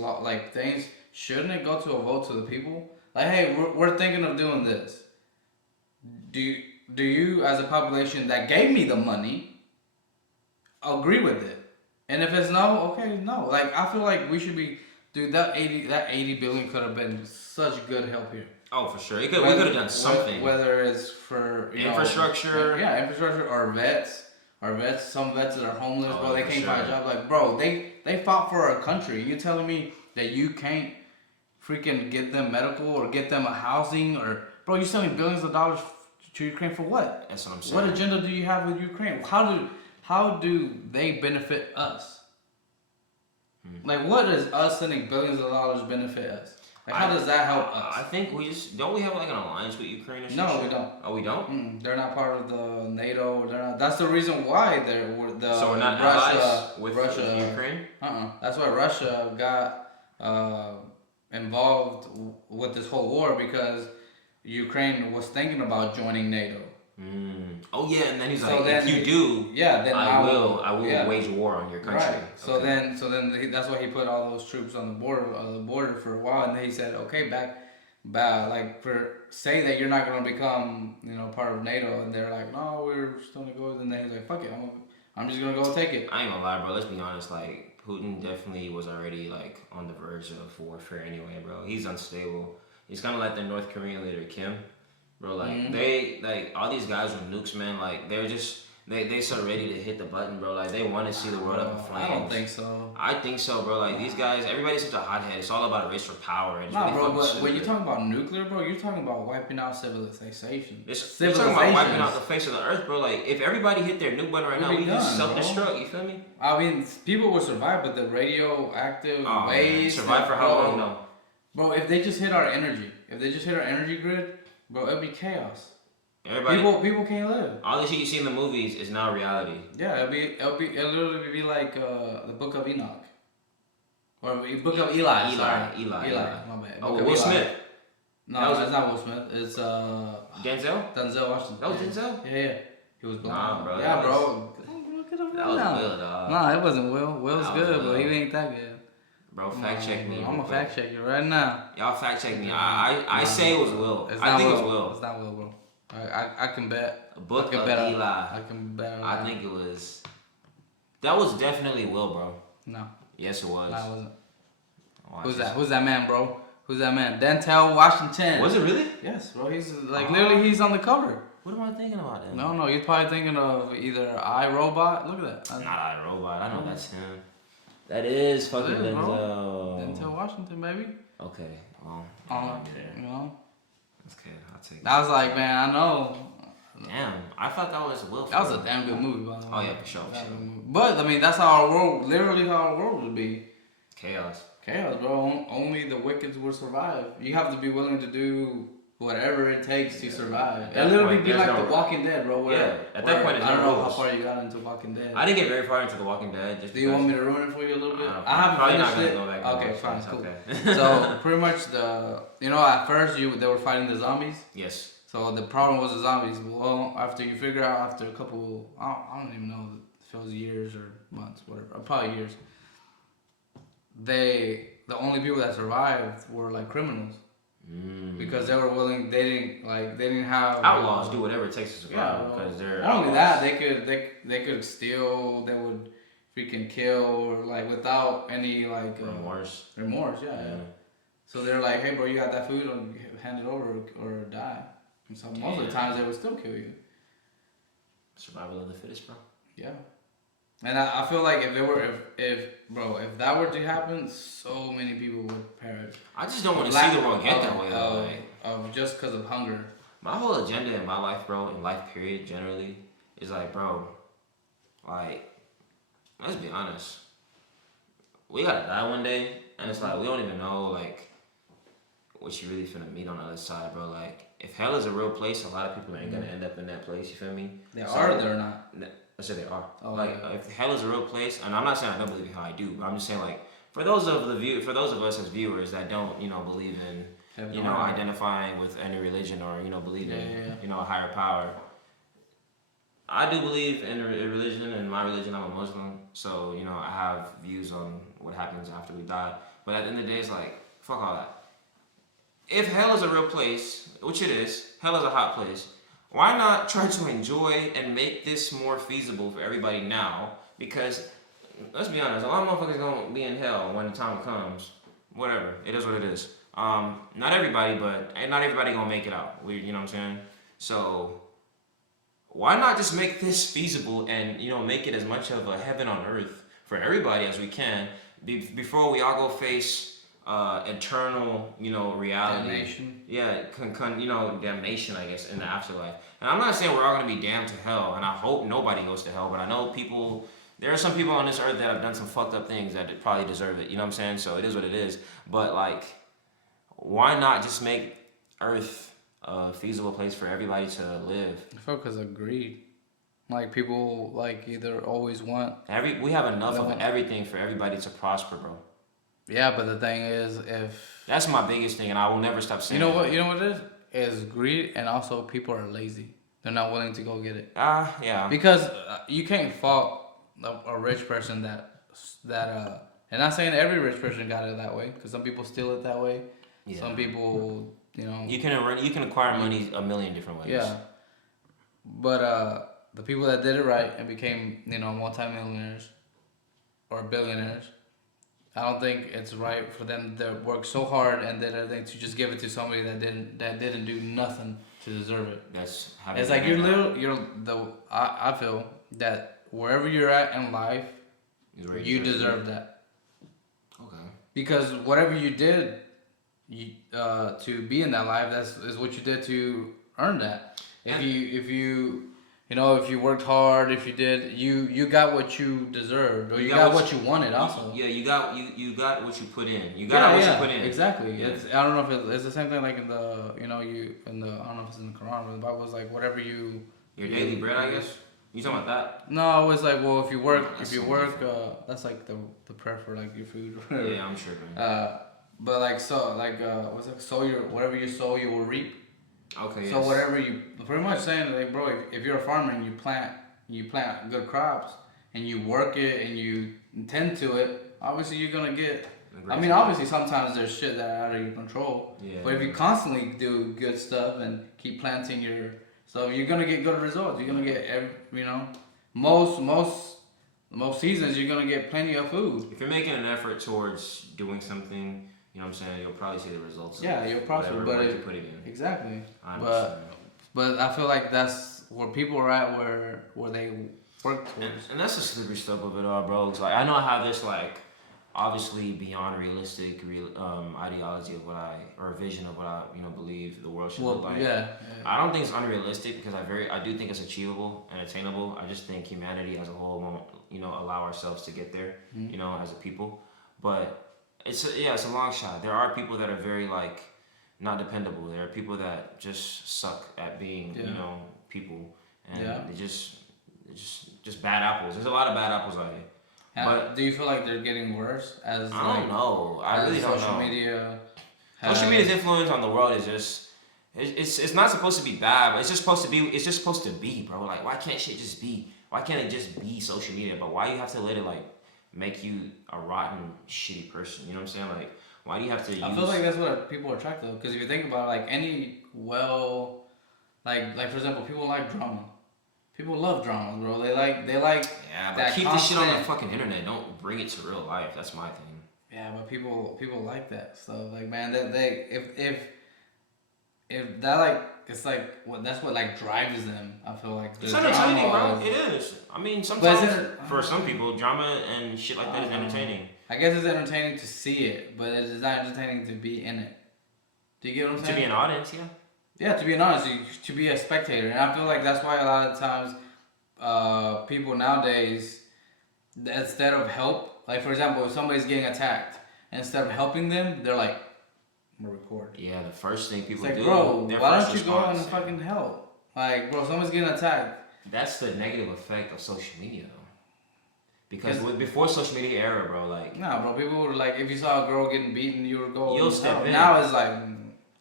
things, shouldn't it go to a vote to the people? Like, hey, we're thinking of doing this. Do you, as a population that gave me the money, agree with it? And if it's no, okay, no. Like, I feel like we should be, dude. That 80 billion could have been such good help here. Oh, for sure. We could have done something. Whether it's for infrastructure, infrastructure, or vets. Some vets that are homeless, bro. They can't find a job. Like, bro, they fought for our country. You telling me that you can't freaking get them medical or get them a housing or, bro, you're sending billions of dollars to Ukraine for what? That's what I'm saying. What agenda do you have with Ukraine? How do they benefit us? Like, what does us sending billions of dollars benefit us? Like, how does that help us? I think don't we have like an alliance with Ukraine or something? No, we don't. Oh, we don't? They're not part of the NATO. They're not. That's the reason why So we're not allies with Ukraine? That's why Russia got involved with this whole war because Ukraine was thinking about joining NATO. Oh yeah, and then he's like, if you do, then I will wage war on your country. Right. So then that's why he put all those troops on the border for a while, and then he said, okay, back, say that you're not gonna become part of NATO, and they're like, no, we're still gonna go. And then he's like, fuck it, I'm just gonna go take it. I ain't gonna lie, bro. Let's be honest, like Putin definitely was already like on the verge of warfare anyway, bro. He's unstable. He's kind of like the North Korean leader Kim. Bro, like they all these guys with nukes, man. Like they're just they so ready to hit the button, bro. Like they want to see the world up in flames. I don't think so. I think so, bro. Like these guys, everybody's such a hothead. It's all about a race for power. And bro. But when you talk about nuclear, bro, you're talking about wiping out civilization. You're talking about wiping out the face of the earth, bro. Like if everybody hit their nuke button right now, we just self-destruct. You feel me? I mean, people will survive, but the radioactive waste. Survive for how long though? Bro, if they just hit our energy grid, bro, it'd be chaos. People can't live. All the shit you see in the movies is now reality. Yeah, it'll literally be like the Book of Enoch. Or Book of Eli. Eli. My bad. Oh, Will Smith. No, that's not Will Smith. It's Denzel. Denzel Washington. That was Denzel. Yeah. He was blind. Nah, bro. Yeah, bro. That was Will, dog. Nah, it wasn't Will. Will's good, but he ain't that good. Bro, fact check me. I'm gonna fact check you right now. Y'all fact check me. I say it was Will. I think it was Will. It's not Will, bro. I can bet. A Book of Eli. I can bet. I think it was. That was definitely Will, bro. No. Yes, it was. No, it wasn't. Oh, Who's that? Who's that man, bro? Who's that man? Denzel Washington. Was it really? Yes, bro. He's like literally he's on the cover. What am I thinking about then? No, you're probably thinking of either iRobot. Look at that. Not iRobot. I know that's him. That is fucking Denzel. Denzel Washington, baby. Okay. Well, you know. Okay, I'll take that. I was like, man, I know. Damn, I thought that was Will. That was a damn good movie, by the way. Oh yeah, for sure. But I mean, that's how our world, literally how our world would be. Chaos, bro. Only the wicked will survive. You have to be willing to do whatever it takes to survive. It literally be like The Walking Dead, bro. At that point, I don't know how far you got into Walking Dead. I didn't get very far into The Walking Dead. Do you want me to ruin it for you a little bit? I haven't finished it. Go back okay, fine, cool. Okay. So pretty much at first they were fighting the zombies. Yes. So the problem was the zombies. Well, after you figure out after a couple, I don't even know if it was years or months, whatever, probably years. The only people that survived were like criminals. Because they were willing. They didn't have outlaws do whatever it takes to survive. Because they're not only that, they could steal. They would freaking kill without any remorse. Yeah. So they're like, hey, bro, you got that food? Hand it over or die. And so most of the times they would still kill you. Survival of the fittest, bro. Yeah. And I feel like if that were to happen, so many people would perish. I just don't want to see the world get that way. Just because of hunger. My whole agenda in my life, bro, in life period generally, is bro, let's be honest. We gotta die one day, and it's we don't even know what you really finna meet on the other side, bro. If hell is a real place, a lot of people ain't gonna end up in that place. You feel me? They are or they're not. I said they are. Oh, if hell is a real place, and I'm not saying I don't believe in how I do, but I'm just saying for those of us as viewers that don't believe in identifying with any religion or believe in a higher power. I do believe in a religion. In my religion, I'm a Muslim, so I have views on what happens after we die. But at the end of the day, it's fuck all that. If hell is a real place, which it is, hell is a hot place. Why not try to enjoy and make this more feasible for everybody now? Because, let's be honest, a lot of motherfuckers gonna be in hell when the time comes. Whatever, it is what it is. Not everybody, but not everybody gonna make it out. You know what I'm saying? So, why not just make this feasible and, make it as much of a heaven on earth for everybody as we can before we all go face eternal, reality. Damnation. Yeah, damnation, I guess, in the afterlife. And I'm not saying we're all gonna be damned to hell, and I hope nobody goes to hell. But I know there are some people on this earth that have done some fucked up things that probably deserve it. You know what I'm saying? So it is what it is. But why not just make Earth a feasible place for everybody to live? I feel because of greed. People either always want. We have enough of everything for everybody to prosper, bro. Yeah, but the thing is, if that's my biggest thing, and I will never stop saying. You know what it is greed, and also people are lazy. They're not willing to go get it. Yeah. Because you can't fault a rich person that and not saying every rich person got it that way, because some people steal it that way. Yeah. Some people, You can acquire money a million different ways. Yeah. But the people that did it right and became multimillionaires or billionaires. I don't think it's right for them to work so hard and then to just give it to somebody that didn't do nothing to deserve it. It's I feel that wherever you're at in life, you deserve that. Okay. Because whatever you did, to be in that life, is what you did to earn that. If you worked hard, if you did, you got what you desered, or you got what you wanted also. Yeah, you got what you put in. You got what you put in. Exactly. Yeah. I don't know if it's the same thing in the I don't know if it's in the Quran, but the Bible is whatever you. Your daily bread, I guess. You talking about that? No, it was like, well, if you work, that's like the prayer for like your food. Yeah, I'm sure. But like what's it? Sow whatever you sow, you will reap. Okay. So whatever you pretty much saying, like, bro, if you're a farmer and you plant good crops and you work it and you tend to it, obviously you're gonna get. I mean, obviously sometimes there's shit that are out of your control. Yeah. But if you constantly do good stuff and keep planting your stuff, you're gonna get good results. You're gonna get most seasons you're gonna get plenty of food. If you're making an effort towards doing something, you know what I'm saying, you'll probably see the results. Yeah, you'll probably. But you put it in. Exactly. But I feel like that's where people are at, where they work towards. And that's the slippery slope of it all, bro. It's like I know I have this like obviously beyond realistic ideology of or vision of what I believe the world should look like. Yeah. I don't think it's unrealistic because I do think it's achievable and attainable. I just think humanity as a whole won't allow ourselves to get there, as a people. But it's a long shot. There are people that are very like not dependable. There are people that just suck at being people, and they just bad apples. There's a lot of bad apples out here. But do you feel like they're getting worse as I don't know. I really don't know. Social media. Social media's influence on the world is just it's not supposed to be bad, but it's just supposed to be, bro. Like why can't shit just be? Why can't it just be social media? But why you have to let it like make you a rotten, shitty person? You know what I'm saying? Like why do you have to? I feel like that's what people are attracted to. Because if you think about it, like any like for example, people like drama. People love drama, bro. They like. Yeah, but keep the shit on the fucking internet. Don't bring it to real life. That's my thing. Yeah, but people like that stuff. Like, man, if that like it's like that's what like drives them. I feel like it's entertaining, bro. It is. I mean, sometimes for some people, drama and shit like that is entertaining. I guess it's entertaining to see it, but it is not entertaining to be in it. Do you get what I'm saying? To be an audience, yeah. Yeah, to be honest, to be a spectator. And I feel like that's why a lot of times people nowadays, instead of help, like for example, if somebody's getting attacked, instead of helping them, they're like, I'm gonna record. Yeah, the first thing people do. Bro, why don't you go and fucking help? Like, bro, someone's getting attacked. That's the negative effect of social media, though. Because before social media era, bro, like... Nah, bro, people were like, if you saw a girl getting beaten, you would go... You'll step in. Now it's like...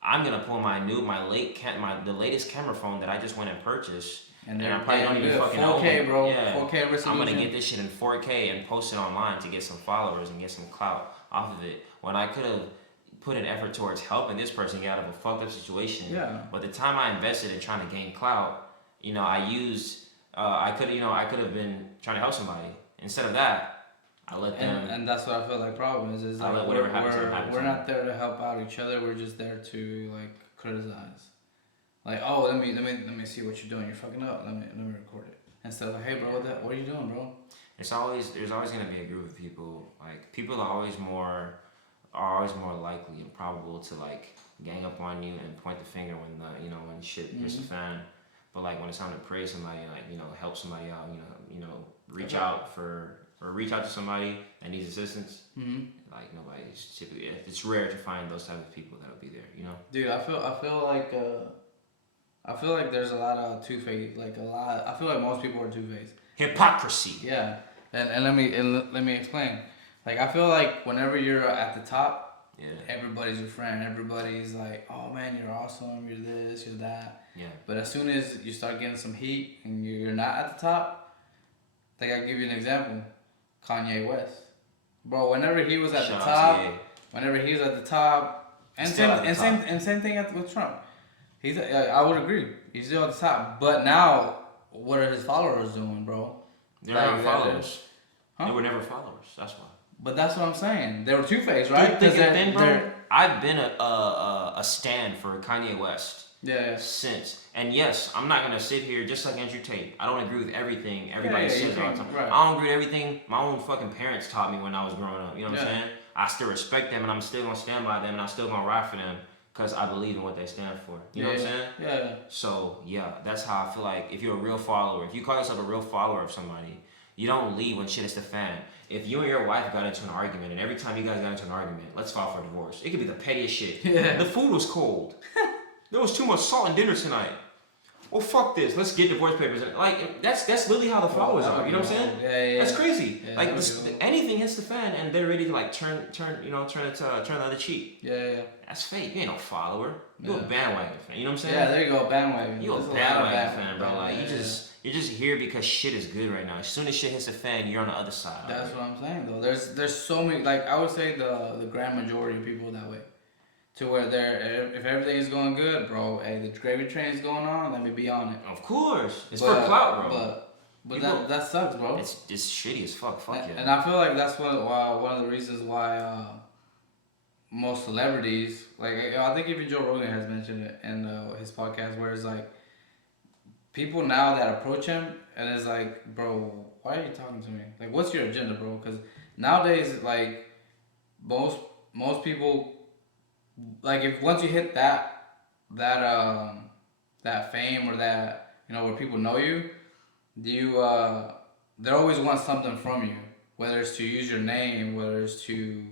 I'm gonna pull the latest camera phone that I just went and purchased, and I probably don't even fucking 4K, bro. Yeah. 4K resolution. I'm gonna get this shit in 4K and post it online to get some followers and get some clout off of it. When I could have put an effort towards helping this person get out of a fucked up situation. Yeah. But the time I invested in trying to gain clout, I used. I could have been trying to help somebody. Instead of that, I let them. And that's what I feel like problem is like we're not there to help out each other. We're just there to like criticize. Like, oh, let me see what you're doing. You're fucking up. Let me record it. Instead of like, hey, bro, what are you doing, bro? There's always gonna be a group of people. Like people are always more likely and probable to like gang up on you and point the finger when when shit hits the fan. But like when it's time to praise somebody, like help somebody out, reach out to somebody that needs assistance. Mm-hmm. Like nobody's typically. It's rare to find those type of people that'll be there. Dude, I feel like there's a lot of two-faced. I feel like most people are two-faced. Hypocrisy. Yeah, and let me explain. Like I feel like whenever you're at the top, everybody's your friend. Everybody's like, oh man, you're awesome. You're this. You're that. Yeah. But as soon as you start getting some heat and you're not at the top, like I'll give you an example. Kanye West, bro. Whenever he was at the top, and same thing with Trump. I would agree. He's still at the top. But now, what are his followers doing, bro? They're not followers. Huh? They were never followers. That's why. But that's what I'm saying. They were two-faced, right? Bro, I've been a stand for Kanye West. Yeah. Since. And yes, I'm not gonna sit here just like Andrew Tate. I don't agree with everything everybody says all the time. Right. I don't agree with everything my own fucking parents taught me when I was growing up. You know what I'm saying? I still respect them and I'm still gonna stand by them and I'm still gonna ride for them because I believe in what they stand for. You know what I'm saying? Yeah. So yeah, that's how I feel like if you're a real follower, if you call yourself a real follower of somebody, you don't leave when shit hits the fan. If you and your wife got into an argument, and every time you guys got into an argument, let's file for divorce. It could be the pettiest shit. Yeah. The food was cold. There was too much salt in dinner tonight. well, fuck this. Let's get divorce papers. And like that's literally how the followers are. You know what I'm saying? Yeah. That's crazy. Yeah, like anything hits the fan, and they're ready to like turn the other cheek. Yeah. That's fake. You ain't no follower. You a bandwagon fan. You know what I'm saying? Yeah, there you go, bandwagon. You a bandwagon fan, bro. Like you're just here because shit is good right now. As soon as shit hits the fan, you're on the other side. That's what I'm saying though. There's so many. Like I would say the grand majority of people that way. To where if everything is going good, bro, hey, the gravy train is going on, let me be on it. Of course. It's for clout, bro. But that sucks, bro. It's shitty as fuck. Fuck yeah. And I feel like that's one of the reasons why most celebrities, like I think even Joe Rogan has mentioned it in his podcast, where it's like people now that approach him and it's like, bro, why are you talking to me? Like, what's your agenda, bro? Because nowadays, like most people. Like if once you hit that fame or that where people know you, they always want something from you, whether it's to use your name, whether it's to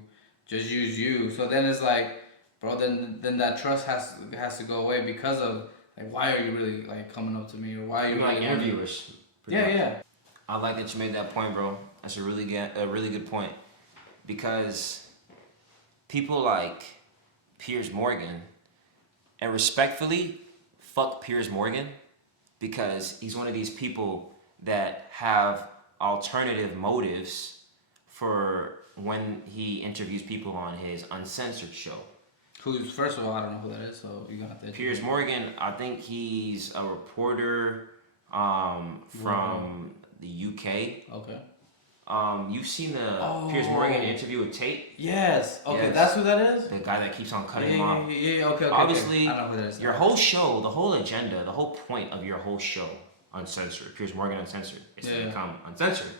just use you. So then it's like, bro, then that trust has to go away because of like, why are you really like coming up to me, or why are you like really interviewers? Yeah. I like that you made that point, bro. That's a really good point, because people like Piers Morgan, and respectfully, fuck Piers Morgan, because he's one of these people that have alternative motives for when he interviews people on his Uncensored show. Who's, first of all, I don't know who that is, so you're gonna have to. Piers Morgan, I think he's a reporter from the UK. Okay. You've seen the Piers Morgan interview with Tate? Yes. Okay, that's who that is? The guy that keeps on cutting him off. Yeah, okay. Obviously, I know who that is. Your whole show, the whole agenda, the whole point of your whole show, Uncensored, Piers Morgan Uncensored, is to become uncensored.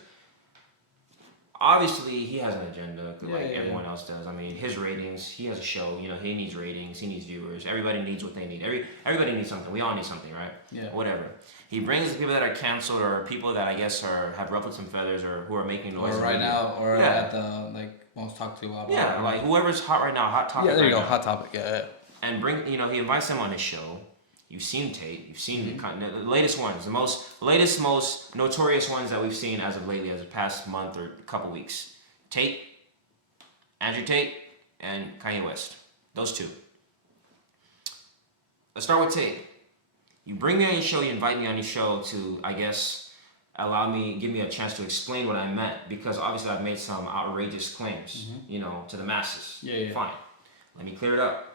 Obviously, he has an agenda, everyone else does. I mean, his ratings, he has a show, he needs ratings, he needs viewers. Everybody needs what they need. Everybody needs something. We all need something, right? Yeah. Whatever. He brings the people that are canceled, or people that I guess have ruffled some feathers, or who are making noise. Or right now, or at the most talked to about. Yeah, like whoever's hot right now, hot topic. Yeah, there you go, now. hot topic. Yeah. And he invites them on his show. You've seen Tate. You've seen the latest ones, most notorious ones that we've seen as of lately, as the past month or couple weeks. Tate, Andrew Tate, and Kanye West. Those two. Let's start with Tate. You bring me on your show, you invite me on your show to, I guess, give me a chance to explain what I meant, because obviously I've made some outrageous claims, to the masses. Yeah. Fine. Let me clear it up.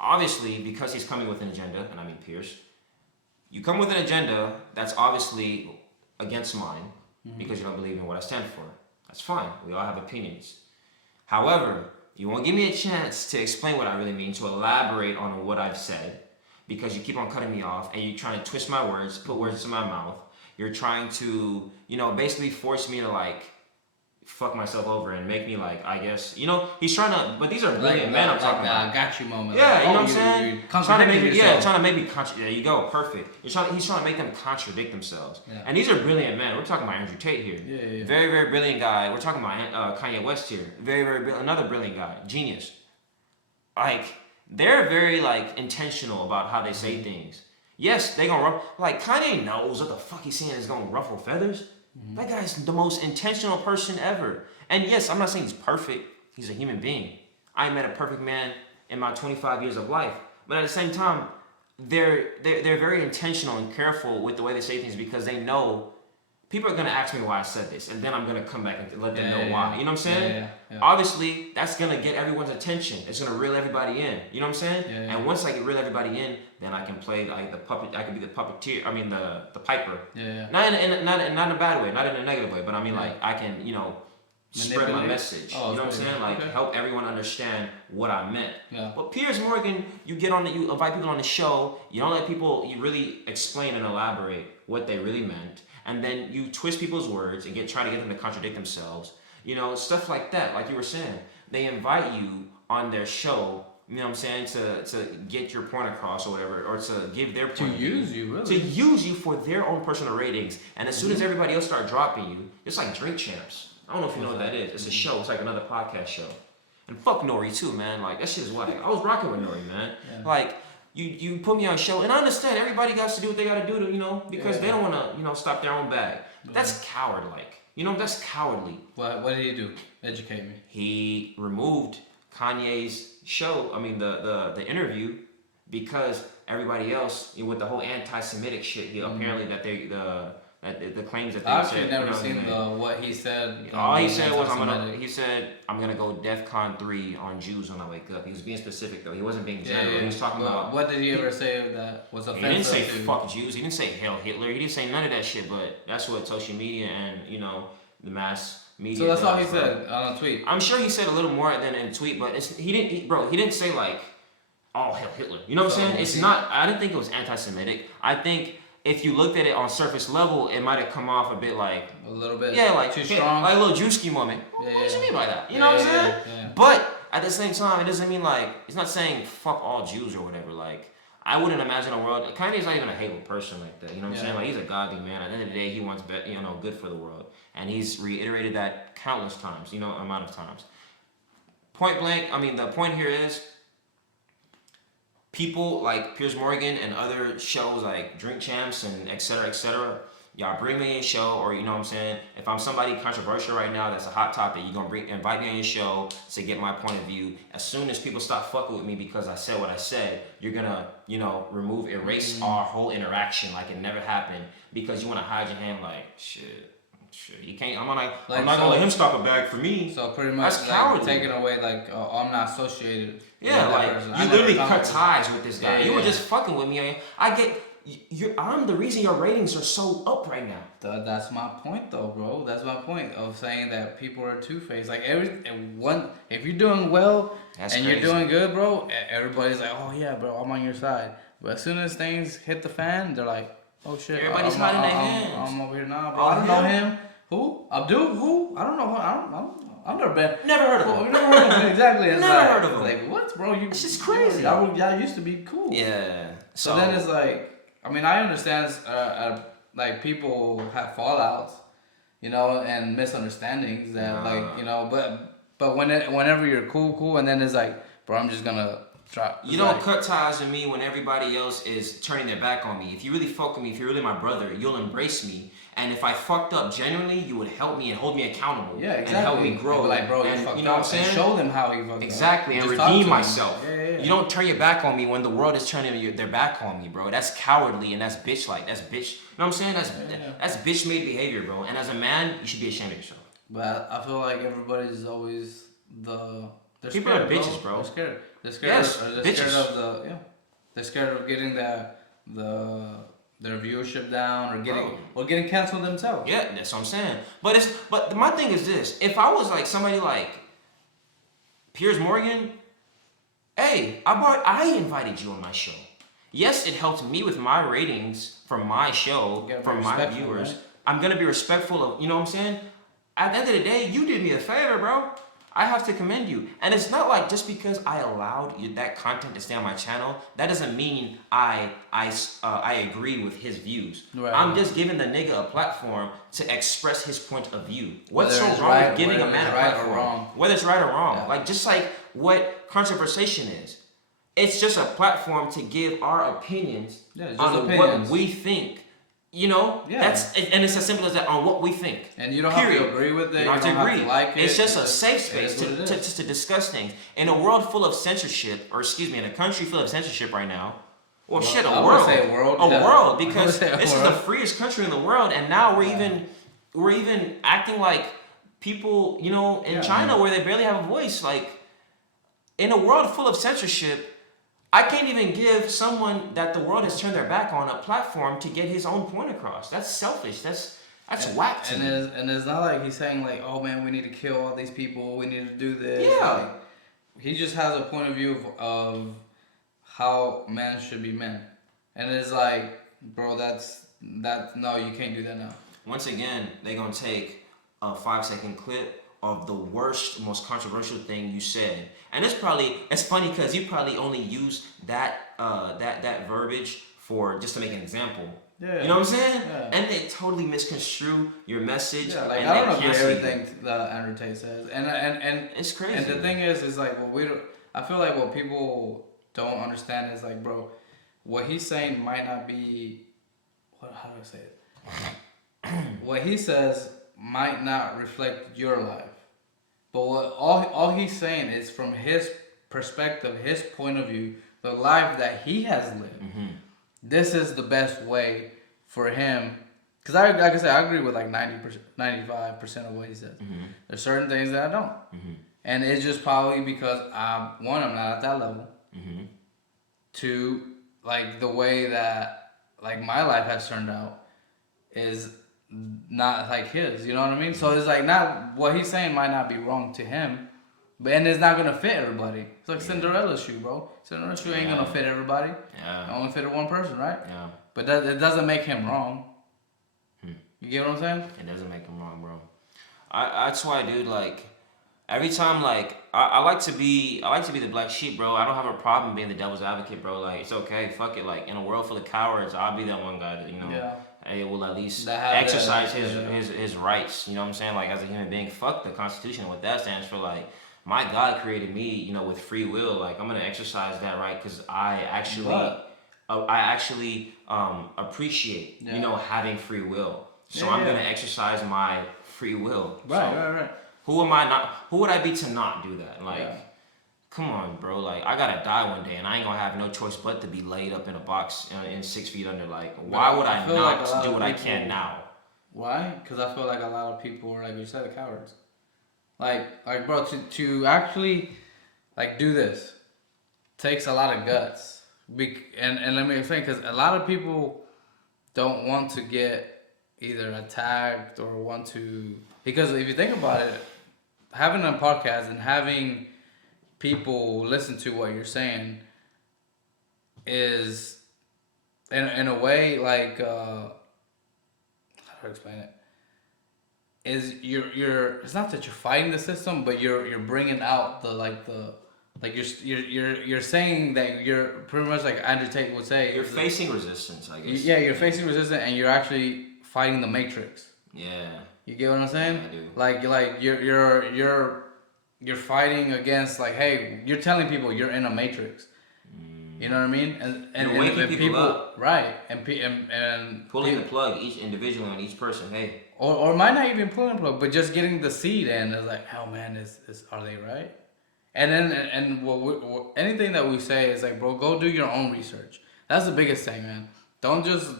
Obviously, because he's coming with an agenda, and I mean Piers, you come with an agenda that's obviously against mine, because you don't believe in what I stand for. That's fine. We all have opinions. However, you won't give me a chance to explain what I really mean, to elaborate on what I've said, because you keep on cutting me off, and you're trying to twist my words, put words in my mouth. You're trying to, basically force me to fuck myself over and make me I guess, he's trying to, but these are brilliant men I'm talking about. I got you moment. Yeah, you know what I'm saying? Trying to make me, there you go, perfect. He's trying to make them contradict themselves. Yeah. And these are brilliant men. We're talking about Andrew Tate here. Yeah. Very, very brilliant guy. We're talking about Kanye West here. Very, very brilliant, another brilliant guy. Genius. They're very, intentional about how they say things. Yes, they gonna ruffle, Kanye knows what the fuck he's saying is gonna ruffle feathers. That guy's the most intentional person ever. And yes, I'm not saying he's perfect. He's a human being. I met a perfect man in my 25 years of life. But at the same time, they're very intentional and careful with the way they say things, because they know people are going to ask me why I said this, and then I'm going to come back and let them know why. You know what I'm saying? Yeah. Obviously, that's going to get everyone's attention. It's going to reel everybody in. You know what I'm saying? Yeah. And once I get reel everybody in, then I can play the puppet. I can be the puppeteer. I mean, the piper. Yeah. Not in a bad way, not in a negative way, but I mean, I can, spread my message. Oh, you know what I'm saying? Help everyone understand what I meant. Yeah. But Piers Morgan, you invite people on the show. You don't let people. You really explain and elaborate what they really meant. And then you twist people's words and try to get them to contradict themselves. Stuff like that. Like you were saying, they invite you on their show. You know what I'm saying, to get your point across or whatever, or to give their point. To use you, really. To use you for their own personal ratings. And as soon as everybody else start dropping you, it's like Drink Champs. I don't know if you know what that is. It's a show. It's like another podcast show. And fuck Nori too, man. That shit is whack. I was rocking with Nori, man. Yeah. you put me on a show, and I understand everybody got to do what they got to do to because they don't want to stop their own bag. That's coward-like. That's cowardly. What did he do? Educate me. He removed Kanye's show. I mean the interview because everybody else with the whole anti-Semitic shit. Apparently that the claims that they I've said. actually never seen what he said. All he said was I'm gonna go DEFCON 3 on Jews when I wake up. He was being specific though. He wasn't being general. Yeah. He was talking about. What did he ever say that was offensive? He didn't say fuck Jews. He didn't say hell Hitler. He didn't say none of that shit. But that's what social media and the mass media. So that's all he said on a tweet. I'm sure he said a little more than in a tweet, but he didn't say like, oh hell Hitler. You know what I'm saying? It's not. I didn't think it was anti-Semitic. I think. If you looked at it on surface level, it might have come off a bit like a little bit, like too strong, like a little Drewski moment. What you mean by that? You know what I'm saying? Yeah. But at the same time, it doesn't mean like it's not saying fuck all Jews or whatever. Like I wouldn't imagine a world. Kanye's not even a hateful person like that. You know what I'm saying? Like he's a godly man. At the end of the day, he wants good for the world, and he's reiterated that countless times. Amount of times. Point blank. I mean, the point here is. People like Piers Morgan and other shows like Drink Champs and et cetera, y'all bring me in a show, or you know what I'm saying? If I'm somebody controversial right now that's a hot topic, you're gonna invite me on your show to get my point of view. As soon as people stop fucking with me because I said what I said, you're gonna, erase our whole interaction like it never happened because you wanna hide your hand like shit. You can't. I'm not gonna let him stop a bag for me. So pretty much, that's cowardly. Taking away I'm not associated. Yeah, like you literally cut ties with this guy. You were just fucking with me. I'm the reason your ratings are so up right now. That's my point, though, bro. That's my point of saying that people are two-faced. Like if you're doing well you're doing good, bro, everybody's like, oh yeah, bro, I'm on your side. But as soon as things hit the fan, they're like, oh shit, everybody's hiding their hands. I'm over here now, bro. I don't know him. Who? Abdul? Who? I don't know. I've never been. Never heard of him. Never heard of him. Exactly. Never heard of him. Like what, bro? It's just crazy. Y'all used to be cool. Yeah. So then it's like, I mean, I understand. Like people have fallouts, and misunderstandings that but whenever you're cool, and then it's like, bro, I'm just gonna. You don't cut ties with me when everybody else is turning their back on me. If you really fuck with me, if you're really my brother, you'll embrace me. And if I fucked up genuinely, you would help me and hold me accountable. Yeah, exactly. And help me grow. Like, bro, you fucked up. And show them how you fucked up. Exactly, and redeem myself. Yeah. You don't turn your back on me when the world is turning their back on me, bro. That's cowardly and that's bitch-like. That's bitch. You know what I'm saying? That's bitch-made behavior, bro. And as a man, you should be ashamed of yourself. But I feel like everybody's always people are bitches, bro. They're scared. They're scared. Yes, they're scared of They're scared of getting their viewership down or getting canceled themselves. Yeah, that's what I'm saying. But my thing is this: if I was like somebody like Piers Morgan, hey, I invited you on my show. Yes, it helped me with my ratings from my show, from my viewers. Right? I'm gonna be respectful of, you know what I'm saying? At the end of the day, you did me a favor, bro. I have to commend you. And it's not like just because I allowed that content to stay on my channel, that doesn't mean I agree with his views. Right. I'm just giving the nigga a platform to express his point of view. What's so wrong with giving a man a platform? Whether it's right or wrong. Yeah. Like just like what controversation is. It's just a platform to give our opinions on what we think. That's and it's as simple as that on what we think. And you don't have to agree with it. You don't have to like it. It's just a safe space to discuss things. In a world full of censorship, in a country full of censorship right now. Well, shit, a world, because this is the freest country in the world, and now we're even acting like people, in China where they barely have a voice. Like in a world full of censorship. I can't even give someone that the world has turned their back on a platform to get his own point across. That's selfish. That's whack to me. And it's not like he's saying like, oh man, we need to kill all these people. We need to do this. Yeah. Like, he just has a point of view of how men should be men, and it's like, bro, no, you can't do that now. Once again, they're gonna take a 5-second clip of the worst, most controversial thing you said, and it's funny because you probably only used that verbiage for just to make an example. Yeah. You know what I'm saying? Yeah. And they totally misconstrue your message. Yeah, like I don't agree with everything that Andrew Tate says, and it's crazy. And the thing is like I feel like what people don't understand is like, bro, what he's saying might not be. How do I say it? What he says might not reflect your life, but what all he's saying is from his perspective, his point of view, the life that he has lived. This is the best way for him. Because like I said, I agree with like 90%, 95% of what he says. There's certain things that I don't. And it's just probably because I'm not at that level. Two, like the way that like my life has turned out is not like his. You know what I mean? So it's like not what he's saying might not be wrong to him, but and it's not gonna fit everybody. It's like Cinderella's shoe, bro. Cinderella's shoe ain't gonna fit everybody. It only fit one person, right? But it doesn't make him wrong. You get what I'm saying? It doesn't make him wrong, bro. That's why, dude. Like every time, like I like to be the black sheep, bro. I don't have a problem being the devil's advocate, bro. Like it's okay, fuck it. Like in a world full of cowards, I'll be that one guy that hey, will at least exercise his rights. You know what I'm saying? Like as a human being, fuck the Constitution. What that stands for, like my God created me, with free will. Like I'm gonna exercise that right because I actually appreciate having free will. So I'm gonna exercise my free will. Right. Who would I be to not do that? Like, come on, bro. Like, I gotta die one day, and I ain't gonna have no choice but to be laid up in a box in 6 feet under. Like, why would I not do what I can now? Why? Because I feel like a lot of people are, like you said, cowards. Like, bro, to actually, like, do this takes a lot of guts. And let me explain, because a lot of people don't want to get either attacked or want to, because if you think about it, having a podcast and having people listen to what you're saying is in a way like how do I explain it, is you're it's not that you're fighting the system, but you're bringing out you're saying that you're pretty much like Andrew Tate would say, you're facing resistance, I guess. Yeah, you're facing resistance, and you're actually fighting the matrix. Yeah. You get what I'm saying? Yeah, I do. Like you're fighting against, like, hey, you're telling people you're in a matrix. You know what I mean? And you're waking people up. Right. And pulling the plug each individually on each person. Hey. Or might not even pulling the plug, but just getting the seed in. Is like, oh man, are they right? And then anything that we say is like, bro, go do your own research. That's the biggest thing, man. Don't just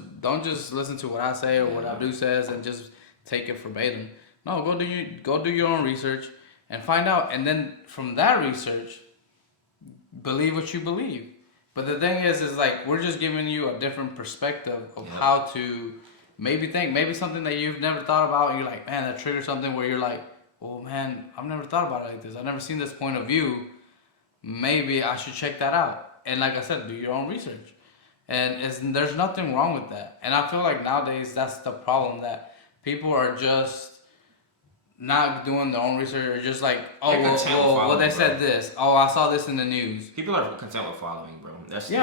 listen to what I say or what Abdul says and just take it verbatim. No, go do your own research and find out, and then from that research, believe what you believe. But the thing is like we're just giving you a different perspective of how to maybe something that you've never thought about, and you're like, man, that triggers something where you're like, oh man, I've never thought about it like this. I've never seen this point of view. Maybe I should check that out. And like I said, do your own research. And there's nothing wrong with that. And I feel like nowadays that's the problem, that people are just not doing their own research, or just like, well, they said this. Oh, I saw this in the news. People are content with following, bro.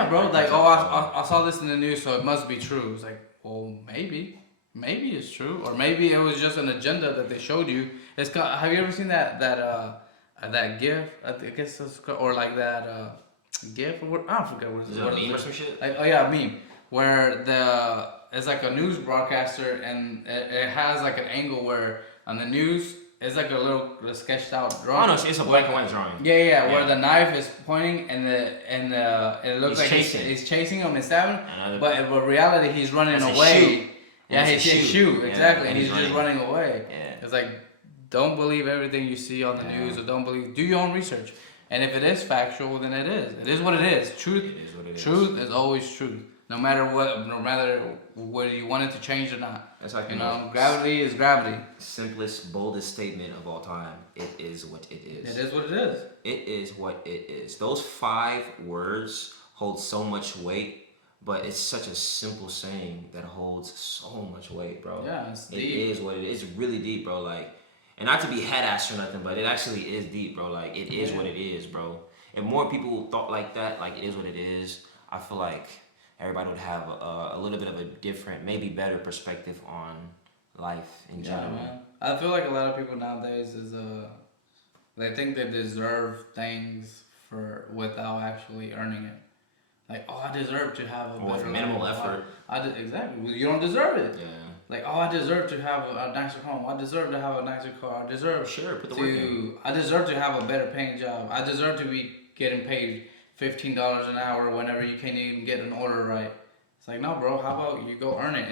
Bro. Like, I saw this in the news, so it must be true. It's like, well, maybe it's true, or maybe it was just an agenda that they showed you. It's have you ever seen that GIF? I guess it's called, or like that GIF or what? I don't forget what it is. Is it a meme or some shit? Like, a meme where it's like a news broadcaster, and it has like an angle where on the news it's like a little sketched out drawing. Oh no, it's a black and white drawing. Yeah, where the knife is pointing and it looks like he's chasing him and stabbing, but in reality he's running away. It's his shoe, exactly, and he's just running away. Yeah. It's like, don't believe everything you see on the news, or do your own research. And if it is factual, then it is. It is what it is. Truth is always truth. No matter whether you want it to change or not. That's like, gravity is gravity. Simplest, boldest statement of all time. It is what it is. It is what it is. It is what it is. Those 5 words hold so much weight, but it's such a simple saying that holds so much weight, bro. Yeah, it's deep. It is what it is. It's really deep, bro. Like, and not to be head ass or nothing, but it actually is deep, bro. Like, it is what it is, bro. If more people thought like that, like, it is what it is, I feel like everybody would have a little bit of a different, maybe better perspective on life in general. Man. I feel like a lot of people nowadays they think they deserve things without actually earning it. Like, oh, I deserve to have a better with minimal effort. Exactly. You don't deserve it. Yeah. Like, oh, I deserve to have a nicer home. I deserve to have a nicer car. I deserve put the work in. I deserve to have a better paying job. I deserve to be getting paid $15 an hour whenever you can't even get an order right. It's like, no, bro. How about you go earn it?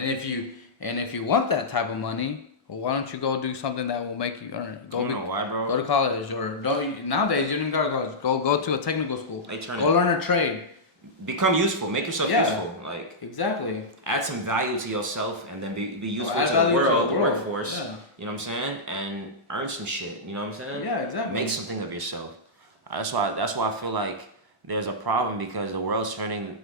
And if you want that type of money, well, why don't you go do something that will make you earn it? Go to college, or nowadays you don't even go to college. Go to a technical school. Go learn a trade. Become useful. Make yourself useful. Like exactly. Add some value to yourself, and then be useful to the world, the workforce. Yeah. You know what I'm saying? And earn some shit. You know what I'm saying? Yeah, exactly. Make something of yourself. That's why I feel like there's a problem, because the world's turning,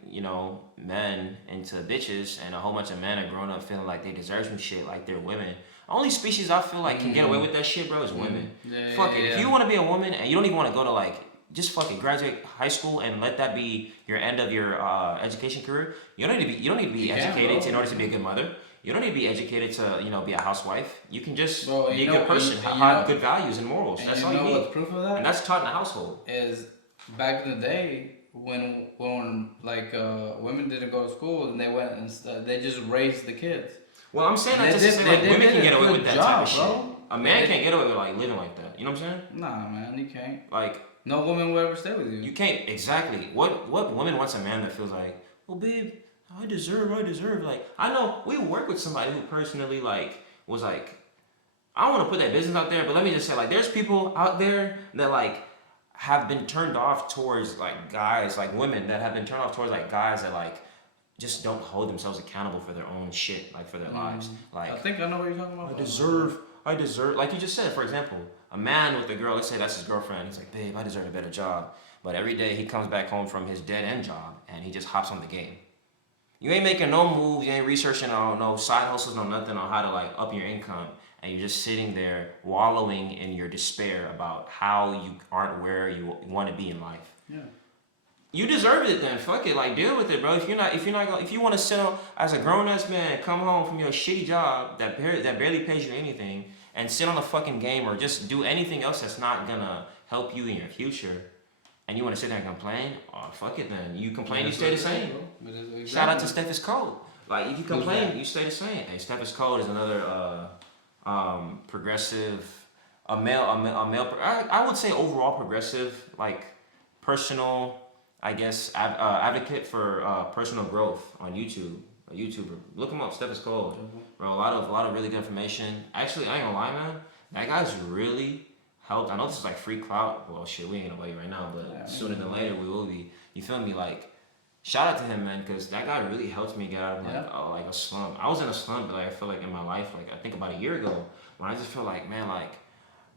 men into bitches, and a whole bunch of men are growing up feeling like they deserve some shit, like they're women. Only species I feel like can get away with that shit, bro, is women. Yeah, Fuck it. If you want to be a woman and you don't even want to go to just fucking graduate high school and let that be your end of your education career. You don't need to be educated in order to be a good mother. You don't need to be educated to be a housewife. You can just be a good person, have good values and morals. That's all you need. What's proof of that? And that's taught in the household. Is back in the day when women didn't go to school and they went and they just raised the kids. Well, I'm saying that just to say women can get away with that type of shit. A man can't get away with living like that. You know what I'm saying? Nah, man, you can't. No woman will ever stay with you. You can't. Exactly. What woman wants a man that feels like, well, babe, I deserve. I know we work with somebody who personally was like, I don't want to put that business out there, but let me just say, there's people out there that have been turned off towards guys, women that have been turned off towards guys that just don't hold themselves accountable for their own shit, for their lives. I think I know what you're talking about. I deserve, like you just said, for example, a man with a girl, let's say that's his girlfriend, he's like, babe, I deserve a better job. But every day he comes back home from his dead-end job and he just hops on the game. You ain't making no moves, you ain't researching on no side hustles, no nothing on how to up your income. And you're just sitting there wallowing in your despair about how you aren't where you want to be in life. Yeah. You deserve it then. Fuck it. Deal with it, bro. If you want to settle as a grown-ass man, come home from your shitty job that barely pays you anything and sit on the fucking game or just do anything else that's not gonna help you in your future, and you want to sit there and complain, oh, fuck it then. You complain, you stay the same. Exactly. Shout out to Steph is Cold. If you complain, you stay the same. Hey, Steph is Cold is another progressive, a male. I would say overall progressive, personal, I guess, advocate for personal growth on YouTube. A YouTuber. Look him up. Steph is Cold. Bro, a lot of really good information. Actually, I ain't gonna lie, man. That guy's really helped. I know this is free clout. Well, shit, we ain't gonna wait right now, but sooner than later we will be. You feel me? Shout out to him, man, because that guy really helped me get out of a slump. I was in a slump, but I feel in my life, I think about a year ago, when I just feel man,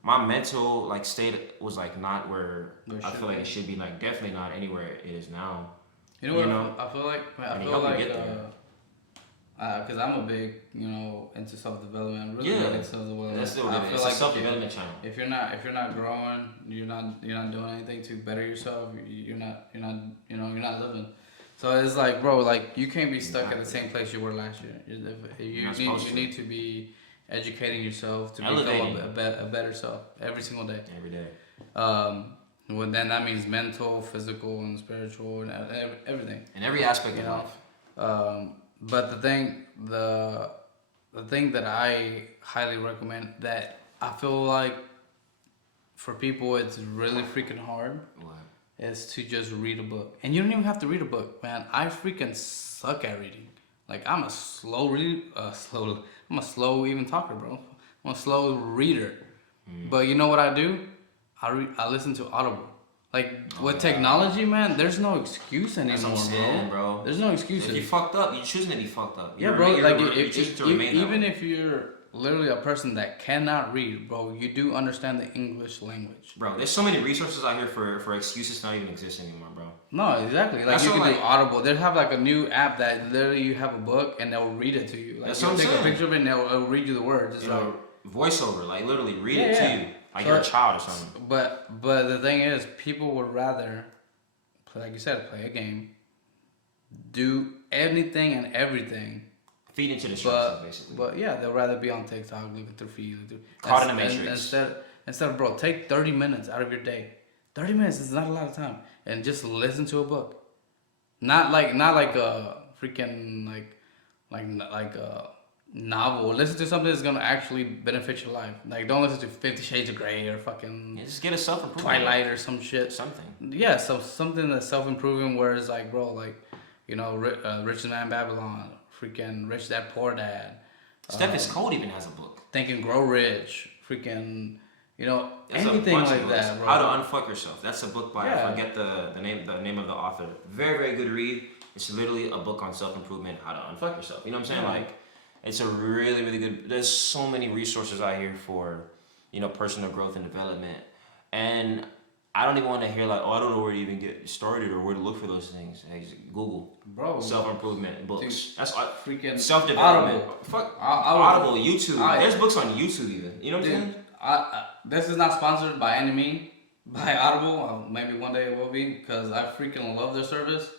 my mental state was not where I feel it should be. Definitely not anywhere it is now. You know what? I feel because I'm a big, into self-development. Really big into self-development. That's still good. It's a self-development channel. If you're not growing, you're not doing anything to better yourself. You're not living. So it's bro, you can't be stuck at the same place you were last year. You need to be educating yourself to become a better self every single day. Every day. Well, then that means mental, physical, and spiritual, and everything. In every aspect of life. But the thing that I highly recommend, that I feel for people it's really freaking hard, is to just read a book. And you don't even have to read a book, man. I freaking suck at reading. I'm a slow I'm a slow even talker, bro. I'm a slow reader. But you know what I do? I listen to Audible. With technology, man, there's no excuse anymore, That's what I'm saying, bro. There's no excuses. If you fucked up, you're choosing to be fucked up. Yeah, bro. Even if you're literally a person that cannot read, bro, you do understand the English language. Bro, there's so many resources out here for excuses not even exist anymore, bro. No, exactly. You can do Audible. They have a new app that literally you have a book and they'll read it to you. That's what I'm saying. Take a picture of it and it'll read you the words. It's voiceover, literally read it to you. You're a child or something. But the thing is, people would rather, like you said, play a game, do anything and everything. Feed into distractions, basically. But yeah, they'll rather be on TikTok, looking through feed. Caught in the matrix. Instead of, bro, take 30 minutes out of your day. 30 minutes is not a lot of time. And just listen to a book. not like a freaking like a novel. Listen to something that's gonna actually benefit your life. Like don't listen to 50 Shades of Grey or fucking just get a self improvement. Twilight or some shit. Something. Yeah, so something that's self improving. Where it's like, bro, like you know, Rich Man Babylon, freaking Rich Dad Poor Dad. Steph Code even has a book. Think and Grow Rich, freaking, you know, There's anything like that, bro. How to Unfuck Yourself. That's a book by I forget the name of the author. Very, very good read. It's literally a book on self improvement, how to unfuck yourself. You know what I'm saying? Like, it's a really, really good. There's so many resources out here for, you know, personal growth and development, and I don't even want to hear like, oh, I don't know where to even get started or where to look for those things. Hey, Google, bro, self improvement books. Dude, that's freaking self development. Audible. Fuck Audible, YouTube. There's books on YouTube even. You know what I'm saying? This is not sponsored by any means by Audible. Maybe one day it will be because I freaking love their service.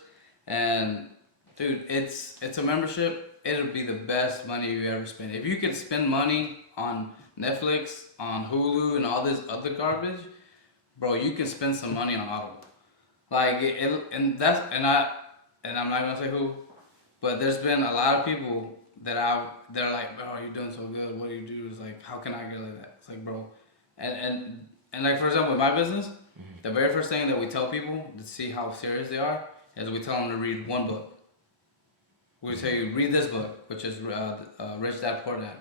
And dude, it's a membership. It'll be the best money you ever spend. If you can spend money on Netflix, on Hulu, and all this other garbage, bro, you can spend some money on Audible. Like and I'm not gonna say who, but there's been a lot of people they're like, bro, you're doing so good. What do you do? It's like, how can I get like that? It's like, bro, and like for example, in my business, the very first thing that we tell people to see how serious they are is we tell them to read one book. We say, read this book, which is Rich Dad Poor Dad,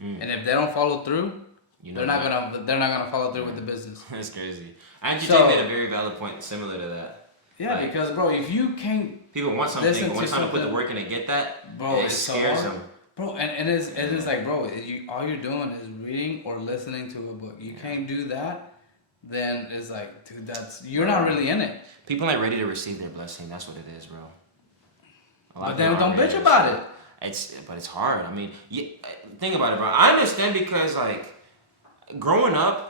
and if they don't follow through, they're not gonna follow through with the business. That's crazy. Actually, Jay made a very valid point similar to that. Yeah, like, because bro, if you can't, people want something, want time to put the work in to get that, bro, it scares them. Bro, and it's like, bro, all you're doing is reading or listening to a book. You can't do that, then it's like, dude, you're not really in it. People aren't ready to receive their blessing. That's what it is, bro. But then don't bitch about it. It's hard. I mean, think about it, bro. I understand because like growing up,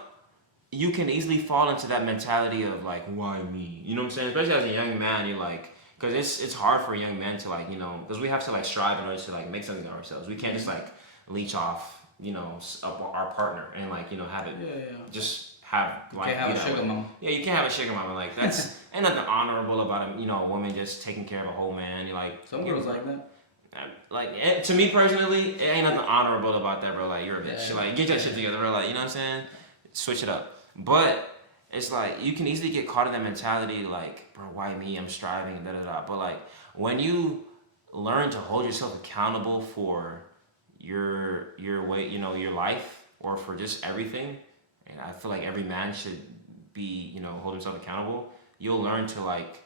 you can easily fall into that mentality of like, why me? You know what I'm saying? Especially as a young man, you're like, because it's hard for a young man to like, you know, because we have to like strive in order to like make something of ourselves. We can't just like leech off, you know, our partner and like, you know, have it just have like, you can't have a sugar mama. Yeah, you can't have a sugar mama. Like that's ain't nothing honorable about a woman just taking care of a whole man. You're like some girls like that. Like to me personally, it ain't nothing honorable about that, bro. Like you're a bitch. Yeah. Like get your shit together, bro. Like you know what I'm saying? Switch it up. But it's like you can easily get caught in that mentality, like, bro, why me? I'm striving, da da da. But like when you learn to hold yourself accountable for your way, you know, your life or for just everything, and I feel like every man should be, you know, hold himself accountable. You'll learn to like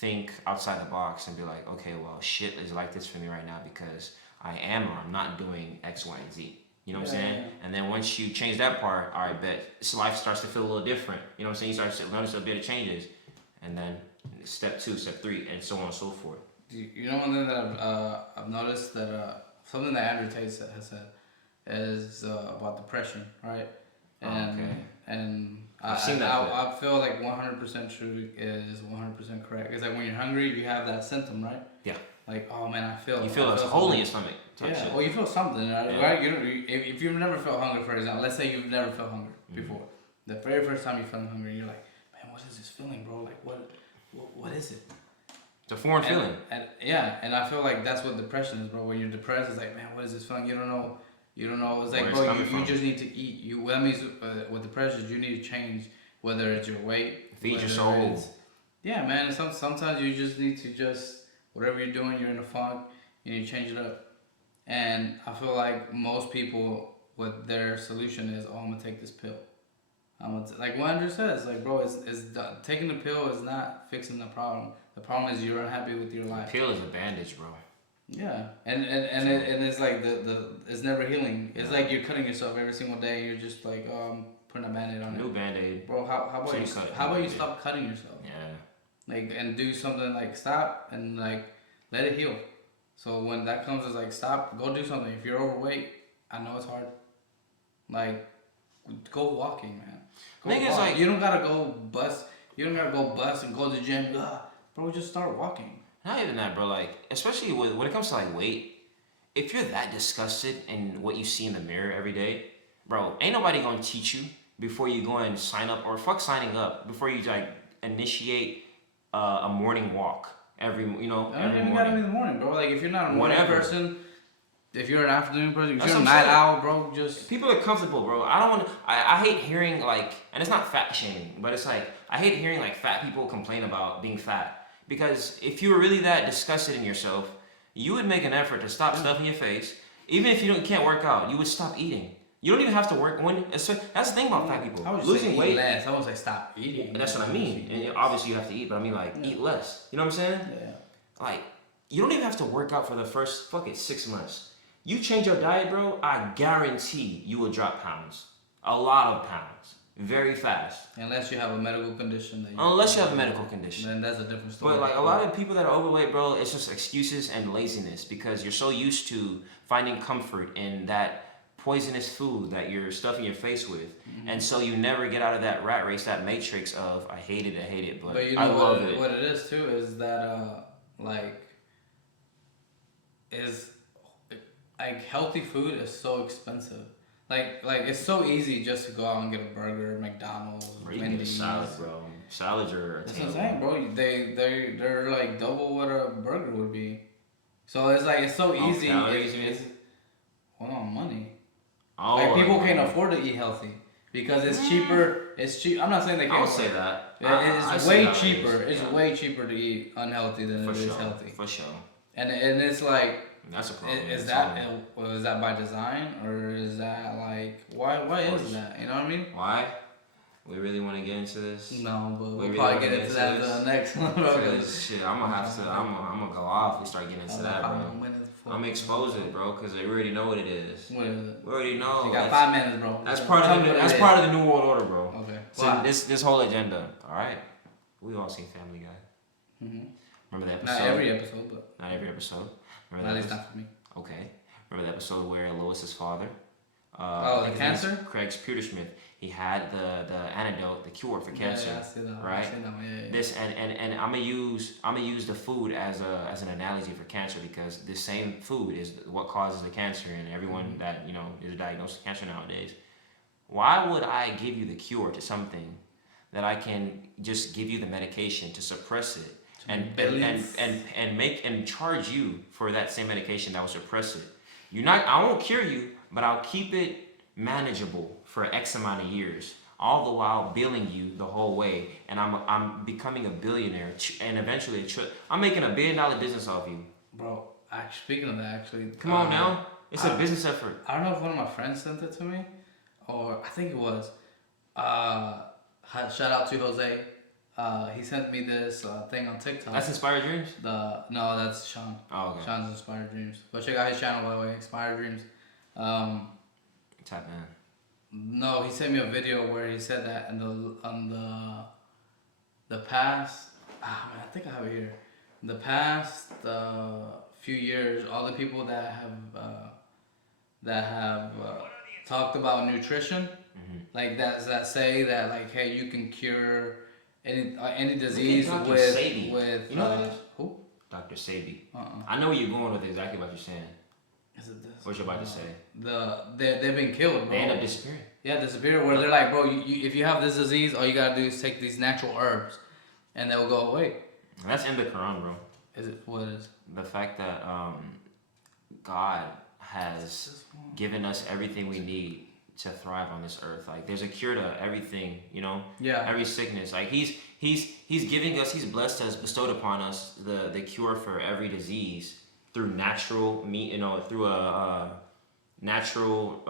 think outside the box and be like, okay, well, shit is like this for me right now because I am or I'm not doing X, Y, and Z. You know what I'm saying? Yeah. And then once you change that part, all right, bet life starts to feel a little different. You know what I'm saying? You start to notice a bit of changes, and then step 2, step 3, and so on and so forth. You know one thing that I've noticed that something that Andrew Tate has said is about depression, right? And I've seen that. I feel like 100% true is 100% correct. It's like when you're hungry, you have that symptom, right? Yeah. Like, oh man, I feel. You feel a hole in your stomach. Yeah. Shit. Well, you feel something, right? If you've never felt hunger, for example, let's say you've never felt hunger before. The very first time you felt hungry, you're like, man, what is this feeling, bro? Like, what is it? It's a foreign feeling. And I feel like that's what depression is, bro. When you're depressed, it's like, man, what is this feeling? You don't know. It's like, bro, you just need to eat. That means with depression, you need to change, whether it's your weight. Feed your soul. Yeah, man. Sometimes you just need to whatever you're doing, you're in a funk, you need to change it up. And I feel like most people, with their solution is, oh, I'm going to take this pill. Like what Andrew says, like, bro, taking the pill is not fixing the problem. The problem is you're unhappy with your life. The pill is a bandage, bro. Yeah, and it's like it's never healing. It's like you're cutting yourself every single day. You're just like, I'm putting a Band-Aid on it. New Band-Aid. Bro, how about you stop cutting yourself? Yeah. Like, and do something like stop and like let it heal. So when that comes, it's like stop, go do something. If you're overweight, I know it's hard. Like, go walking, man. Niggas like you don't gotta go bust. You don't gotta go bust and go to the gym. Bro, just start walking. Not even that, bro. Like, especially when it comes to like weight, if you're that disgusted in what you see in the mirror every day, bro, ain't nobody gonna teach you before you go and sign up, or fuck signing up, before you like initiate a morning walk every I don't every even morning. gotta be in the morning, bro. Like if you're not a morning person, if you're an afternoon person, if That's you're a what I'm night saying. owl, bro, just People are comfortable, bro. I don't want to. I hate hearing like, and it's not fat shaming, but it's like I hate hearing like fat people complain about being fat, because if you were really that disgusted in yourself, you would make an effort to stop stuffing your face. Even if you can't work out, you would stop eating. You don't even have to work when. That's the thing about fat people. I would Losing say weight. eat less. I won't say stop eating. That's what I mean. And obviously you have to eat, but I mean like eat less. You know what I'm saying? Yeah. Like you don't even have to work out for the first 6 months. You change your diet, bro, I guarantee you will drop pounds. A lot of pounds. Very fast. Unless you have a medical condition. Unless you have a medical condition. Then that's a different story. But like a lot of people that are overweight, bro, it's just excuses and laziness because you're so used to finding comfort in that poisonous food that you're stuffing your face with. Mm-hmm. And so you never get out of that rat race, that matrix of I hate it, but you know I love it. What it is too is that like healthy food is so expensive. Like it's so easy just to go out and get a burger, McDonald's, or even a salad, bro. Salads are that's what I'm saying, bro. They're like double what a burger would be. So it's like it's so easy. It's money. Oh, like people can't afford to eat healthy because it's cheaper. It's cheap. I'm not saying they can't. I would say that. It's way cheaper. It's way cheaper to eat unhealthy than it is healthy. For sure. And it's like. That's a problem. Is that by design or is that like why is that? You know what I mean? Why? We really want to get into this? No, but we'll probably get into that the next one. Shit, I'm gonna go off. We start getting into that, bro. I'm gonna expose it, bro, because they already know what it is. What is it? We already know. You got 5 minutes, bro. That's part of the New World Order, bro. Okay. So wow. this whole agenda, all right? We've all seen Family Guy. Mm-hmm. Remember the episode? Not every episode, but. Not every episode. At least not for me. Okay. Remember the episode where Lois's father? The cancer? Craig Petersmith. He had the antidote, the cure for cancer. Yeah, I see that. Right. I see that one. Yeah. This and I'm gonna use the food as an analogy for cancer because the same food is what causes the cancer, and everyone that is diagnosed with cancer nowadays. Why would I give you the cure to something that I can just give you the medication to suppress it? And make and charge you for that same medication that will suppress it. I won't cure you, but I'll keep it manageable for X amount of years, all the while billing you the whole way, and I'm becoming a billionaire, and eventually I'm making $1 billion business off you. Bro, speaking of that, actually, come on now, it's a business effort. I don't know if one of my friends sent it to me, or I think it was. Shout out to Jose. He sent me this thing on TikTok. That's Inspired Dreams? No, that's Sean. Oh, okay. Sean's Inspired Dreams. Go check out his channel, by the way, Inspired Dreams. Tap man. No, he sent me a video where he said that on the past. Man, I think I have it here. The past few years, all the people that have talked about nutrition, like that say that like, hey, you can cure any disease with you know what that is? Who? Dr. Sebi. I know where you're going with exactly what you're saying. Is it this? What you're about to say? They've been killed, bro. They end up disappearing. Yeah, disappear. Where they're like, bro, if you have this disease, all you gotta do is take these natural herbs, and they'll go away. That's in the Quran, bro. Is it? What is? The fact that God has given us everything we need to thrive on this earth. Like there's a cure to everything, Yeah. Every sickness. Like he's giving us, he's blessed us, bestowed upon us the cure for every disease through natural meat, through natural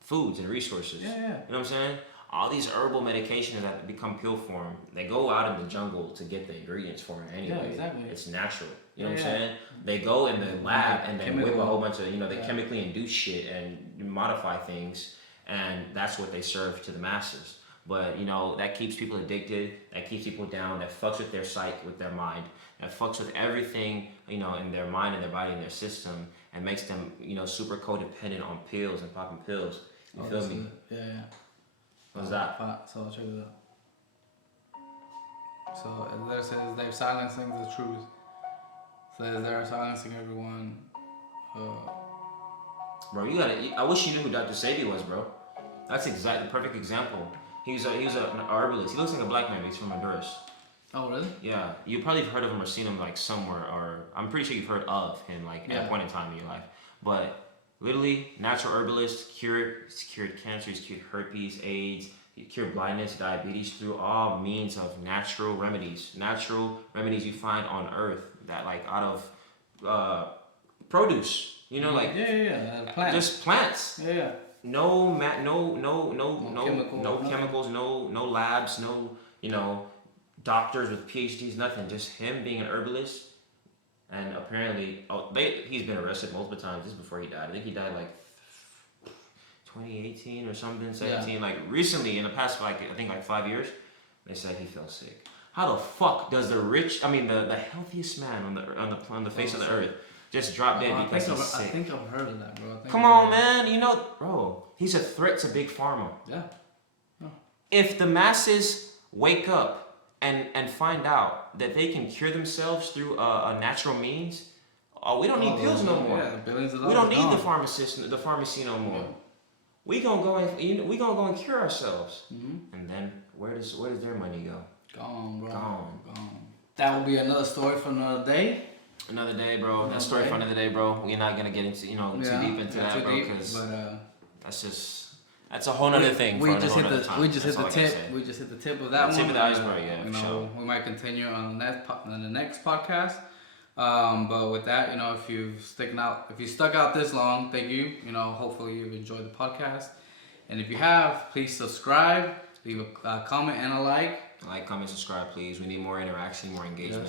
foods and resources. Yeah. You know what I'm saying? All these herbal medications that become pill form, they go out in the jungle to get the ingredients for it anyway. Yeah, exactly. It's natural. You know what I'm saying? They go in the lab and then whip a whole bunch of, they chemically induce shit and modify things, and that's what they serve to the masses. But, that keeps people addicted, that keeps people down, that fucks with their psyche, with their mind, that fucks with everything, in their mind and their body and their system, and makes them, super codependent on pills and popping pills. You feel me? Yeah. What's that? So check it out. So there says they're silencing the truth. Says they're silencing everyone. Bro, I wish you knew who Dr. Sebi was, bro. That's the perfect example. He was an herbalist. He looks like a black man. He's from Honduras. Oh, really? Yeah, you probably have heard of him or seen him like somewhere, or I'm pretty sure you've heard of him like at a point in time in your life. But literally, natural herbalist, cured cancer, he's cured herpes, AIDS, he cured blindness, diabetes through all means of natural remedies you find on earth that like out of produce, you know, like plants. Just plants. Yeah. No chemicals, no labs, no, you know, doctors with PhDs, nothing. Just him being an herbalist. And apparently, he's been arrested multiple times. This is before he died. I think he died like 2018 or something, 17. Like recently, in the past, like I think like 5 years, they said he fell sick. How the fuck does the healthiest man on the face of the earth just drop dead because he's sick? I think I've heard of that, bro. Come on, man. You know, bro, he's a threat to Big Pharma. Yeah. If the masses wake up and find out that they can cure themselves through a natural means, we don't need pills no more. Yeah, billions of dollars we don't need gone. the pharmacy no more. We gonna go and cure ourselves. And then where does their money go? Gone, bro. Gone. That will be another story for another day. Another day, bro. That story for another day, bro. We're not gonna get into too deep into that, bro, because that's a whole nother thing. We just hit the tip. We just hit the tip of that one. Tip of the iceberg, yeah. You know, we might continue on the next podcast. But with that, you know, if you stuck out this long, thank you. You know, hopefully you've enjoyed the podcast. And if you have, please subscribe, leave a comment and a like. Like, comment, subscribe, please. We need more interaction, more engagement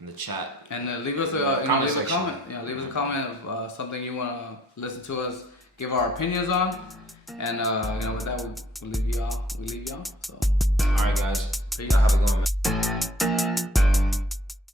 in the chat. And leave us a comment. Yeah, leave us a comment of something you want to listen to us give our opinions on. And you know, with that, we leave y'all. So, all right, guys. Peace. Have a good one, man.